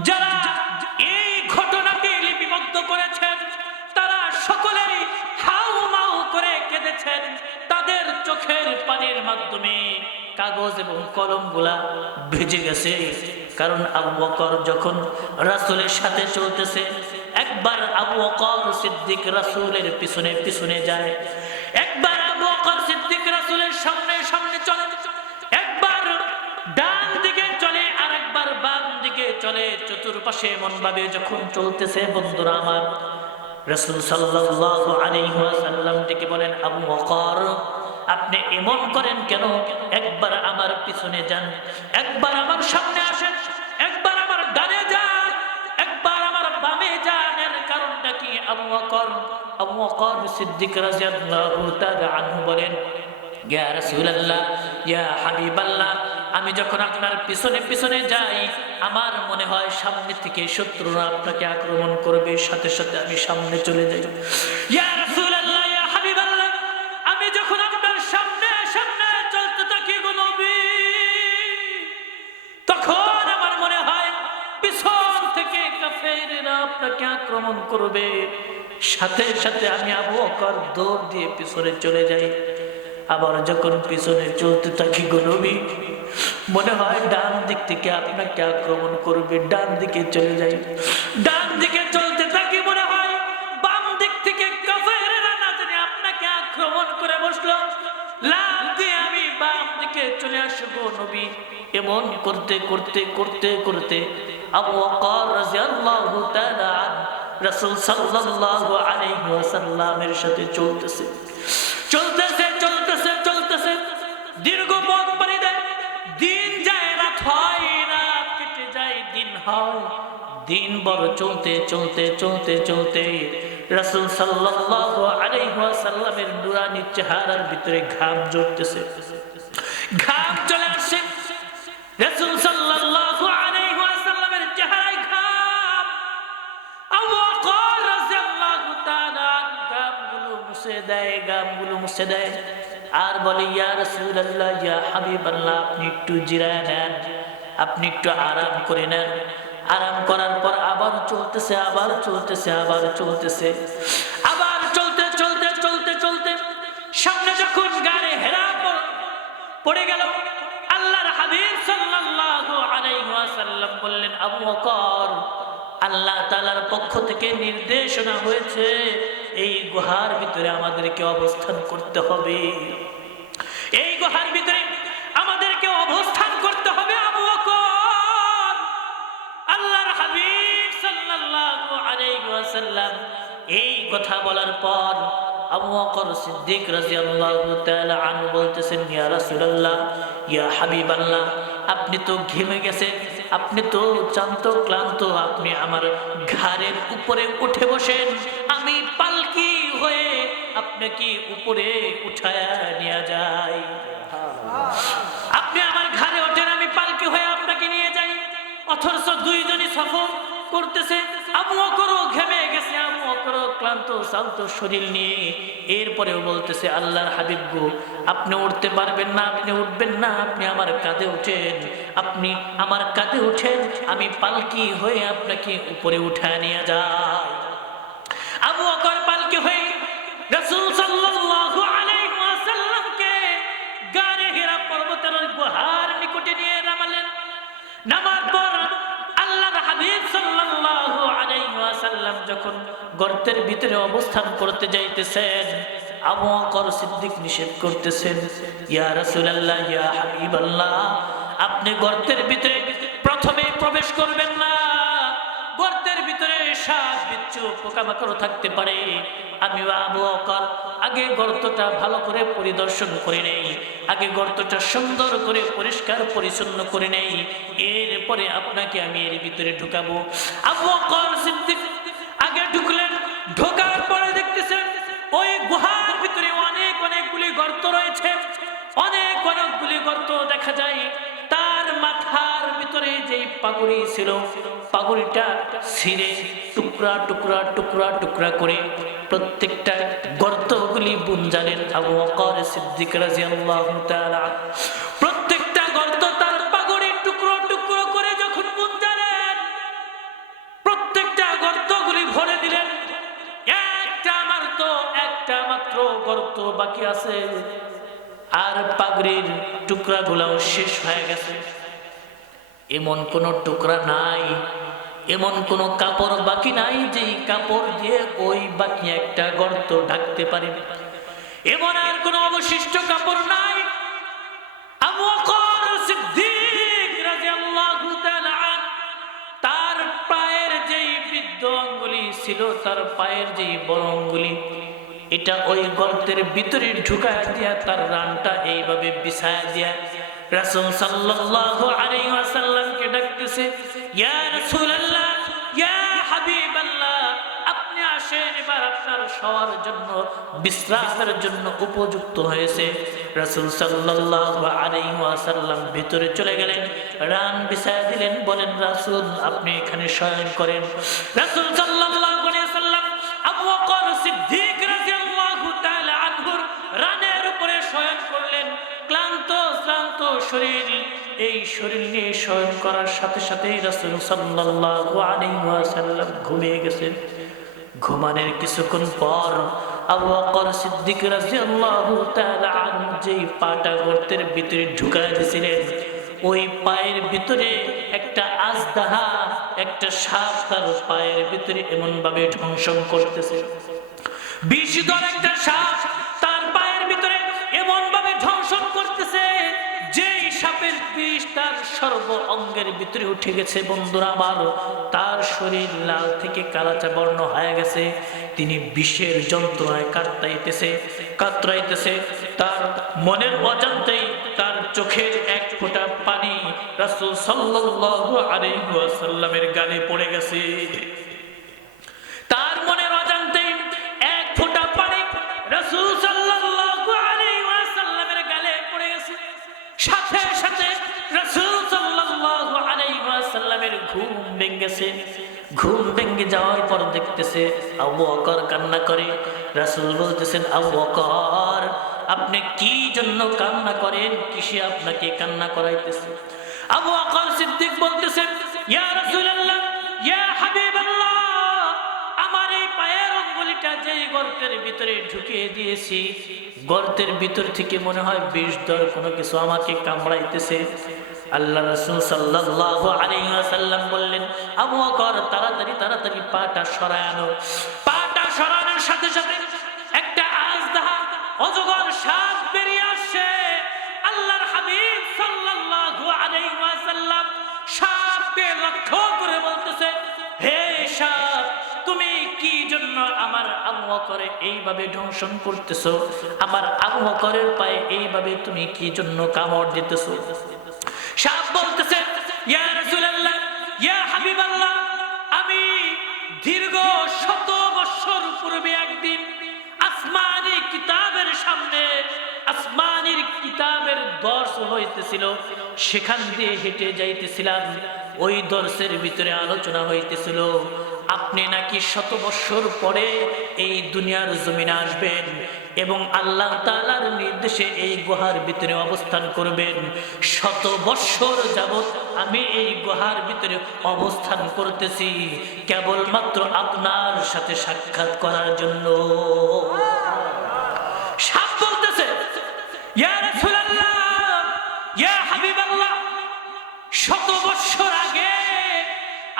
যারা এই ঘটনাকে লিপিবদ্ধ করেছেন তারা সকলেই হাউমাউ করে কেঁদেছেন। তাদের চোখের পানির মাধ্যমে কাগজ এবং কলমগুলা ভিজে গেছে। কারণ আবু বকর যখন রাসূলের সাথে চলতেছে, একবার আবু বকর সিদ্দিক রাসূলের পিছনে পিছনে যায়, একবার আবু বকর সিদ্দিক রাসূলের সামনে সামনে চলে, একবার ডান দিকে চলে আর একবার বাম দিকে চলে। চতুর্পাশে এমন ভাবে যখন চলতেছে বন্ধুরা আমার, রাসূল সাল্লাল্লাহু আলাইহি ওয়াসাল্লাম ডেকে বলেন আবু বকর আপনি এমন করেন কেন? একবার আমার পিছনে যান, একবার আমার সামনে আসেন, একবার আমার ডানে যান, একবার আমার বামে যান। এর কারণটা কি? আবু বকর সিদ্দিক রাদিয়াল্লাহু তাআলা আনহু বলেন ইয়া রাসূলুল্লাহ ইয়া হাবিবাল্লাহ আমি যখন আপনার পিছনে পিছনে যাই আমার মনে হয় সামনে থেকে শত্রুরা আপনাকে আক্রমণ করবে, সাথে সাথে আমি সামনে চলে যাই। ইয়া রাসূলুল্লাহ ইয়া হাবিবাল্লাহ আমি যখন আপনার সামনে সামনে চলতে থাকি গো নবী, তখন আমার মনে হয় পিছন থেকে কাফেররা আপনাকে আক্রমণ করবে, সাথে সাথে আমি আবু বকর দৌড় দিয়ে পিছনে চলে যাই। আবার যখন পিছনে চলতে থাকি গো নবী, মনে হয় ডান দিক থেকে আপনাকে আক্রমণ করবে, ডান দিকে চলে যাই। ডান দিকে চলতে থাকি, মনে হয় বাম দিক থেকে কাফেররা না জানি আপনাকে আক্রমণ করে বসলো, লাফ দিয়ে আমি বাম দিকে চলে আসবো নবী। এমন করতে করতে করতে করতে আবু বকর রাদিয়াল্লাহু তাআলা রাসূল সাল্লাল্লাহু আলাইহি ওয়াসাল্লামের সাথে চলতেছে চলতেছে চলতেছে চলতেছে, দীর্ঘ পথ পাড়ি দেয়, দিন যায় রাত হয়, রাত কেটে যায় দিন হয়, দিন বড় চলতে চলতে চলতে চলতে রাসূল সাল্লাল্লাহু আলাইহি ওয়াসাল্লামের নুরানি চেহারার ভিতরে ঘাম জড়তেছে, ঘাম চলে আসছে। রাসূল সাল্লাল্লাহু আলাইহি ওয়াসাল্লামের চেহারায় ঘাম। আবু বকর রাদিয়াল্লাহু তাআলা ঘামগুলো মুছে দেয়, ঘামগুলো মুছে দেয় আর বলে ইয়া রাসূলুল্লাহ ইয়া হাবিবাল্লাহ আপনি একটু জিরায় নেন, আপনি একটু আরাম করে নেন। আরাম করার পর আবার চলতেছে, আবার চলতেছে, আবার চলতেছে, আবার চলতে চলতে চলতে চলতে সামনে যখন গাড়ি হেরা পড়ে গেল, আল্লাহর হাবিব সাল্লাল্লাহু আলাইহি ওয়াসাল্লাম বললেন আবু বকর আল্লাহ তাআলার পক্ষ থেকে নির্দেশনা হয়েছে এই গুহার ভিতরে আমাদেরকে অবস্থান করতে হবে, এই গুহার ভিতরে আমাদেরকে অবস্থান করতে হবে। আবু বকর আল্লাহর হাবিব সাল্লাল্লাহু আলাইহি ওয়াসাল্লাম এই কথা বলার পর আবু বকর সিদ্দিক রাদিয়াল্লাহু তাআলা আনহু বলতেছেন ইয়া রাসূলুল্লাহ ইয়া হাবিবাল্লাহ আপনি তো ঘেমে গেছেন, আপনি তো ক্লান্ত ক্লান্ত, আপনি আমার ঘাড়ের উপরে উঠে বসেন, আমি পালকি হয়ে আপনাকে উপরে উঠায়া নিয়ে যাই। আপনি আমার ঘাড়ে ওঠেন, আমি পালকি হয়ে আপনাকে নিয়ে যাই। অথচ দুইজনই সফর করতেছে। আবু বকরও ঘেমে গেছে, আবু বকরও ক্লান্ত শান্ত শরীর নিয়ে। এরপরেও বলতেছে, আল্লাহর হাবিব গো, আপনি উঠতে পারবেন না, আপনি উঠবেন না, আপনি আমার কাঁধে উঠেন, আপনি আমার কাঁধে উঠেন, আমি পালকি হয়ে আপনাকে উপরে উঠায় নিয়ে যাই। আবু বকর পালকি হয়ে রাসূল সাল্লাল্লাহু আলাইহি ওয়াসাল্লামকে গারে হিরা পর্বতের গুহার নিকটে নিয়ে নামালেন। নামার পর আল্লাহর হাবিব সাল্লাল্লাহু আলাইহি ওয়াসাল্লাম যখন গর্তের ভিতরে অবস্থান করতে যাইতেছেন, আবু বকর সিদ্দিক নিষেধ করতেছেন, ইয়া রাসূলুল্লাহ, ইয়া হাবিবাল্লাহ, আপনি গর্তের ভিতরে প্রথমে প্রবেশ করবেন না। গর্তের ভিতরে সাপ বিচ্ছু পোকামাকড় থাকতে পারে। আমি আবু বকর আগে গর্তটা ভালো করে পরিদর্শন করে নেই, আগে গর্তটা সুন্দর করে পরিষ্কার পরিচ্ছন্ন করে নেই, এরপরে আপনাকে আমি এর ভিতরে ঢুকাবো। আবু বকর সিদ্দিক আগে ঢুকলেন। ঢোকার পরে দেখতেছেন ওই গুহার ভিতরে অনেকগুলি গর্ত রয়েছে, অনেকগুলি গর্ত দেখা যায়। তার মাথার ভিতরে যে পাগড়ি ছিল, পাগড়িটা ছিঁড়ে টুকরা টুকরা টুকরা টুকরা করে প্রত্যেকটা গর্তগুলি বুনজালেন আবু বকর সিদ্দিক রাদিয়াল্লাহু তাআলা। প্রত্যেকটা গর্ত তার পাগড়ি টুকরো টুকরো করে যখন বুনজালেন, প্রত্যেকটা গর্তগুলি ভরে দিলেন। একটা মাত্র গর্ত বাকি আছে, আর পাগড়ির টুকরাগুলাও শেষ হয়ে গেছে। এমন কোন টুকরা নাই, এমন কোন কাপড় বাকি নাই যে কাপড় দিয়ে ওই বাকি একটা গর্ত ঢাকতে পারে, এমন আর কোন অবশিষ্ট কাপড় নাই। আবু বকর সিদ্দিক রাদিয়াল্লাহু তাআলা তার পায়ের যেই বৃদ্ধ আঙ্গুলি ছিল, তার পায়ের যেই বড় আঙ্গুলি, এটা ওই গর্তের ভিতরে ঢুকায় দিয়া তার রানটা এইভাবে বিছায়া দিয়া রাসূল সাল্লাল্লাহু আলাইহি ওয়াসাল্লামকে ডাকতেছে, ইয়া রাসূলুল্লাহ, ইয়া হাবিবাল্লাহ, আপনি আসেন, এবার আপনার শোয়ার জন্য, বিশ্রামের জন্য উপযুক্ত হয়েছে। রাসূল সাল্লাল্লাহু আলাইহি ওয়াসাল্লাম ভিতরে চলে গেলেন, রান বিছায়া দিলেন, বলেন, রাসূল আপনি এখানে শয়ন করেন। রাসূল সাল্লাল্লাহু আলাইহি ওয়াসাল্লাম আবু বকর সিদ্দিক রাদিয়াল্লাহু তাআলা আনহুর রানের উপরে শয়ন করলেন। ক্লান্ত শ্রান্ত শরীর, এই শরীর নিয়ে শয়ন করার সাথে সাথেই রাসূল সাল্লাল্লাহু আলাইহি ওয়াসাল্লাম ঘুমিয়ে গেছেন। ঘুমানোর কিছুক্ষণ পর আবু বকর সিদ্দিক রাদিয়াল্লাহু তাআলা আনহু যেই পাটা গর্তের ভিতরে ঢুকায় দিয়েছিলেন, ওই পায়ের ভিতরে একটা আজদাহা, একটা সাপ তার পায়ের ভিতরে এমন ভাবে ধ্বংসন করতেছে। বিষধর একটা সাপ তার পায়ের ভিতরে এমন ভাবে ধ্বংসন করতেছে, যেই সাপের বিষ তার সর্ব অঙ্গের ভিতরে উঠে গেছে। বন্ধুরা আমার, তার শরীর লাল থেকে কালাচা বর্ণ হয়ে গেছে। তিনি বিষের যন্ত্রণায় কাতরাইতেছে। তার মনের অজান্তেই তার চোখের এক ফোঁটা পানি রাসূল সাল্লাল্লাহু আলাইহি ওয়াসাল্লামের গালে পড়ে গেছে। তার মনের অজান্তেই এক ফোঁটা পানি রাসূল সাল্লাল্লাহু আলাইহি ওয়াসাল্লামের গালে পড়ে গেছে। সাথে সাথে রাসূল সাল্লাল্লাহু আলাইহি ওয়াসাল্লামের ঘুম ভেঙে গেছে। ঘুম ভেঙে যাওয়ার পর দেখতেছে আবু বকর কান্না করে। রাসূল বলতেছেন, আবু বকর আপনি কি জন্য কান্না করেন, কিসে আপনাকে কান্না করাইতেছে? আবু বকর সিদ্দিক বলতেছেন, ইয়া রাসূলুল্লাহ, ইয়া হাবিবাল্লাহ, আমার এই পায়ের আঙ্গুলিটা যেই গর্তের ভিতরে ঢুকিয়ে দিয়েছি, গর্তের ভিতর থেকে মনে হয় বিষধর কোনো কিছু আমাকে কামড়াইতেছে। আল্লাহ রাসূল সাল্লাল্লাহু আলাইহি ওয়াসাল্লাম বললেন, আবু বকর তাড়াতাড়ি পাটা সরায় আনো। পাটা সরানোর সাথে সাথে একটা আজদাহা অজগর সাপ বেরিয়ে আসে। আল্লাহর হাবিব সাল্লাল্লাহু আলাইহি ওয়াসাল্লাম সাপকে লক্ষ্য করে বলতেছে, হে সাপ, তুমি কি জন্য আমার আবু বকরে এইভাবে ধ্বংসন করতেছো? আমার আবু বকরের পায়ে এইভাবে তুমি কি জন্য কামড় দিতেছো? সাপ বলতেছে, ইয়া রাসূলুল্লাহ, দর্শ হইতেছিল, সেখান দিয়ে হেঁটে যাইতেছিলাম। ওই দর্শের ভিতরে আলোচনা হইতেছিল আপনি নাকি 100 বৎসর পরে এই দুনিয়ার জমিনে আসবেন এবং আল্লাহ তাআলার নির্দেশে এই গুহার ভিতরে অবস্থান করবেন। 100 বৎসর যাবত আমি এই গুহার ভিতরে অবস্থান করতেছি কেবলমাত্র আপনার সাথে সাক্ষাৎ করার জন্য। সাপ বলতেছে, ইয়া রাসূলুল্লাহ, ইয়া হাবিবাল্লাহ, 100 বৎসর আগে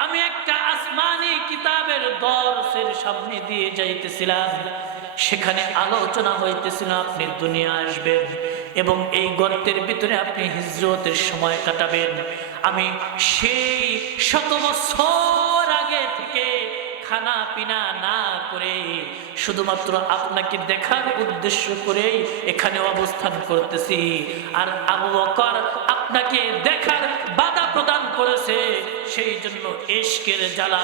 আমি একটা আসমানি কিতাবের দর্শের সামনে দিয়ে যাইতেছিলাম, সেখানে আলোচনা হইতেছিল আপনি দুনিয়া আসবেন এবং এই গর্তের ভিতরে আপনি হিজরতের সময় কাটাবেন। আমি সেই 100 বছর আগে থেকে খানা পিনা না করে শুধুমাত্র আপনাকে দেখার উদ্দেশ্য করে এখানে অবস্থান করতেছি। আর আবু বকর আপনাকে দেখার বাধা প্রদান করেছে, সেই জন্য ইশকের জ্বালা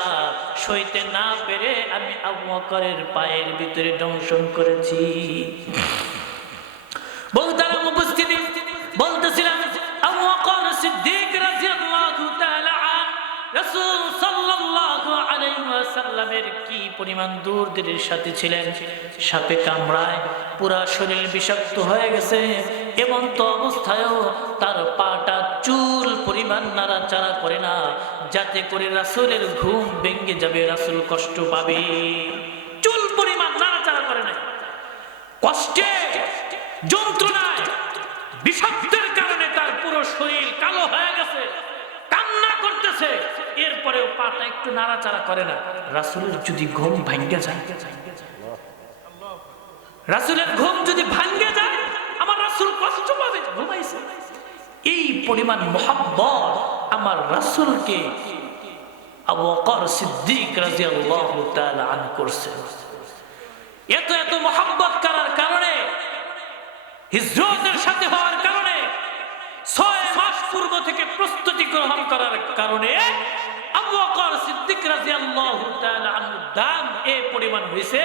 সইতে না পেরে আমি আবু বকরের পায়ের ভিতরে দংশন করেছি। বহুতারাম উপস্থিতি বলতেছিলাম আবু বকর সিদ্দিক রাদিয়াল্লাহু তাআলা রাসূল সাল্লাল্লাহু আলাইহি ওয়াসাল্লামের কি পরিমাণ দূরদের সাথে ছিলেন। সাপে কামড়ায় পুরা শরীর বিষাক্ত হয়ে গেছে, এমন তো অবস্থায়ও তার পাটা চুল পরিমাণ নাড়াচাড়া করে না, যাতে করে রাসূলের ঘুম ভেঙে যাবে, রাসূল কষ্ট পাবে। চুল পরিমাণ নাড়াচাড়া করে না, কষ্টে যন্ত্রণায় বিষাক্তের কারণে তার পুরো শরীর কালো হয়ে গেছে, কান্না করতেছে, এরপরেও পাটা একটু নাড়াচাড়া করে না। রাসূলের যদি ঘুম ভাঙ্গে যায়, রাসূলের ঘুম যদি ভাঙ্গে যায়, আমার রাসূল কষ্ট পাবে, ঘুমাইছে। এই পরিমাণ মুহাব্বত আমার রাসূলকে আবু বকর সিদ্দিক রাদিয়াল্লাহু তাআলা আনহু করছে। এত এত মুহাব্বত করার কারণে, হিজরতের সাথে হওয়ার কারণে, 6 মাস পূর্ব থেকে প্রস্তুতি গ্রহণ করার কারণে আবু বকর সিদ্দিক রাদিয়াল্লাহু তাআলা আনহু দাম এই পরিমাণ হয়েছে,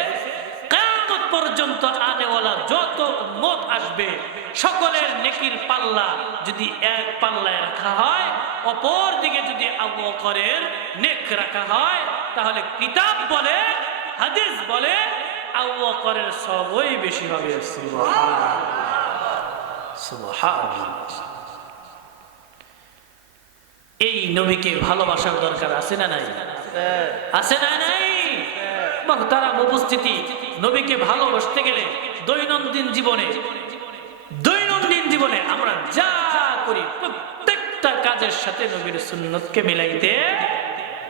কিয়ামত পর্যন্ত আনেওয়ালা যত উম্মত আসবে সকলের নেকির পাল্লা যদি এক পাল্লায় রাখা হয়, অপর দিকে যদি আবু বকরের নেক রাখা হয়, তাহলে কিতাব বলে, হাদিস বলে আবু বকরের সবই বেশি হবে। সুবহানাল্লাহ, সুবহানাল্লাহ। এই নবীকে ভালোবাসার দরকার আছে না নাই? আছে না নাই? তারা উপস্থিতি, নবীকে ভালোবাসতে গেলে দৈনন্দিন জীবনে আমরা যা করি প্রত্যেকটা কাজের সাথে নবীর সুন্নতকে মিলাইতে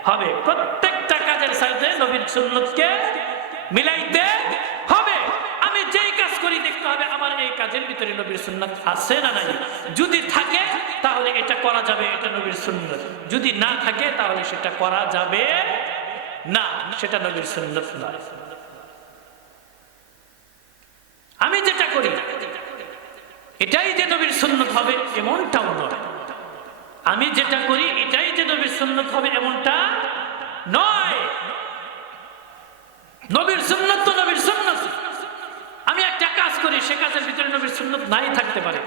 হবে। প্রত্যেকটা কাজের সাথে নবীর সুন্নতকে মিলাইতে হবে। আমি যেই কাজ করি দেখতে হবে আমার এই কাজের ভিতরে নবীর সুন্নাত আছে না নাই। যদি থাকে তাহলে এটা করা যাবে, এটা নবীর সুন্নাত। যদি না থাকে তাহলে সেটা করা যাবে না, সেটা নবীর সুন্নাত নয়। আমি যেটা করি এটাই যে নবীর সুন্নাত হবে এমনটাও নয়। আমি যেটা করি এটাই যে নবীর সুন্নাত হবে এমনটা নয়। নবীর সুন্নাত তো নবীর সুন্নাত। আমি একটা কাজ করি, সে কাজের ভিতরে নবীর সুন্নাত নাই থাকতে পারে,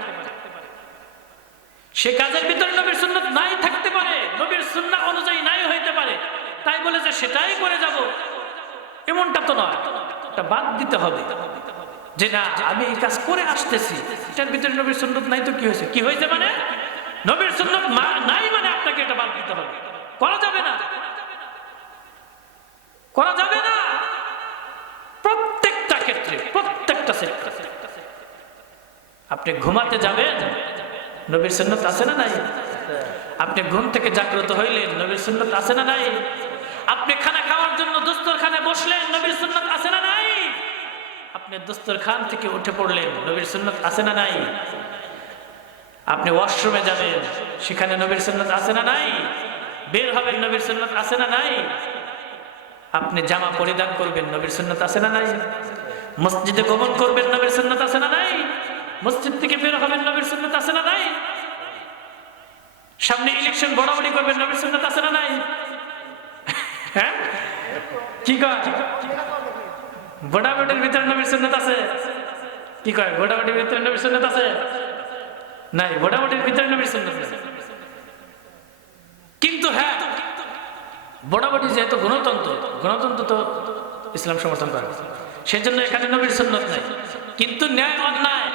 সে কাজের ভিতরে নবীর সুন্নাত নাই থাকতে পারে, নবীর সুন্নাহ অনুযায়ী নাই হইতে পারে, তাই বলে যে সেটাই করে যাব এমনটা তো নয়। এটা বাদ দিতে হবে যে না, আমি এই কাজ করে আসতেছি, এটার ভিতরে নবীর সুন্নাত নাই তো কি হয়েছে? কি হয়েছে মানে নবীর সুন্নাত নাই মানে আপনাকে এটা বাদ দিতে হবে, করা যাবে না, করা যাবে না। প্রত্যেকটা ক্ষেত্রে, প্রত্যেকটা ক্ষেত্রে আপনি ঘুমাতে যাবেন, নবীর সুন্নাত আছে না নাই? আপনি ঘুম থেকে জাগ্রত হইলেন, নবীর সুন্নাত আছে না নাই? আপনি খানা খাওয়ার জন্য দস্তরখানে বসলেন, নবীর সুন্নাত আছে না নাই? আপনি দস্তরখান থেকে উঠে পড়লেন, নবীর সুন্নাত আছে না নাই? আপনি ওয়াশরুমে যাবেন, সেখানে নবীর সুন্নাত আছে না নাই? বের হবেন, নবীর সুন্নাত আছে না নাই? আপনি জামা পরিধান করবেন, নবীর সুন্নাত আছে না নাই? মসজিদে গমন করবেন, নবীর সুন্নাত আছে না নাই? মসজিদ থেকে বের হবেন, নবীর সুন্নাত আছে না নাই? সামনে ইলেকশন বড়াবড়ি করবেন, নবীর সুন্নাত আছে না নাই? হ্যাঁ, কি কয়? ভোটাভুটির ভিতরে নবীর সুন্নাত আছে? কি কয়? ভোটাভুটির ভিতরে নবীর সুন্নাত আছে? নাই, ভোটাভুটির ভিতরে নবীর সুন্নত নাই। কিন্তু হ্যাঁ, ভোটাভুটি যেহেতু গণতন্ত্র, গণতন্ত্র তো ইসলাম সমর্থন করে, সেজন্য এখানে নবীর সুন্নত নাই। কিন্তু ন্যায় অন্যায়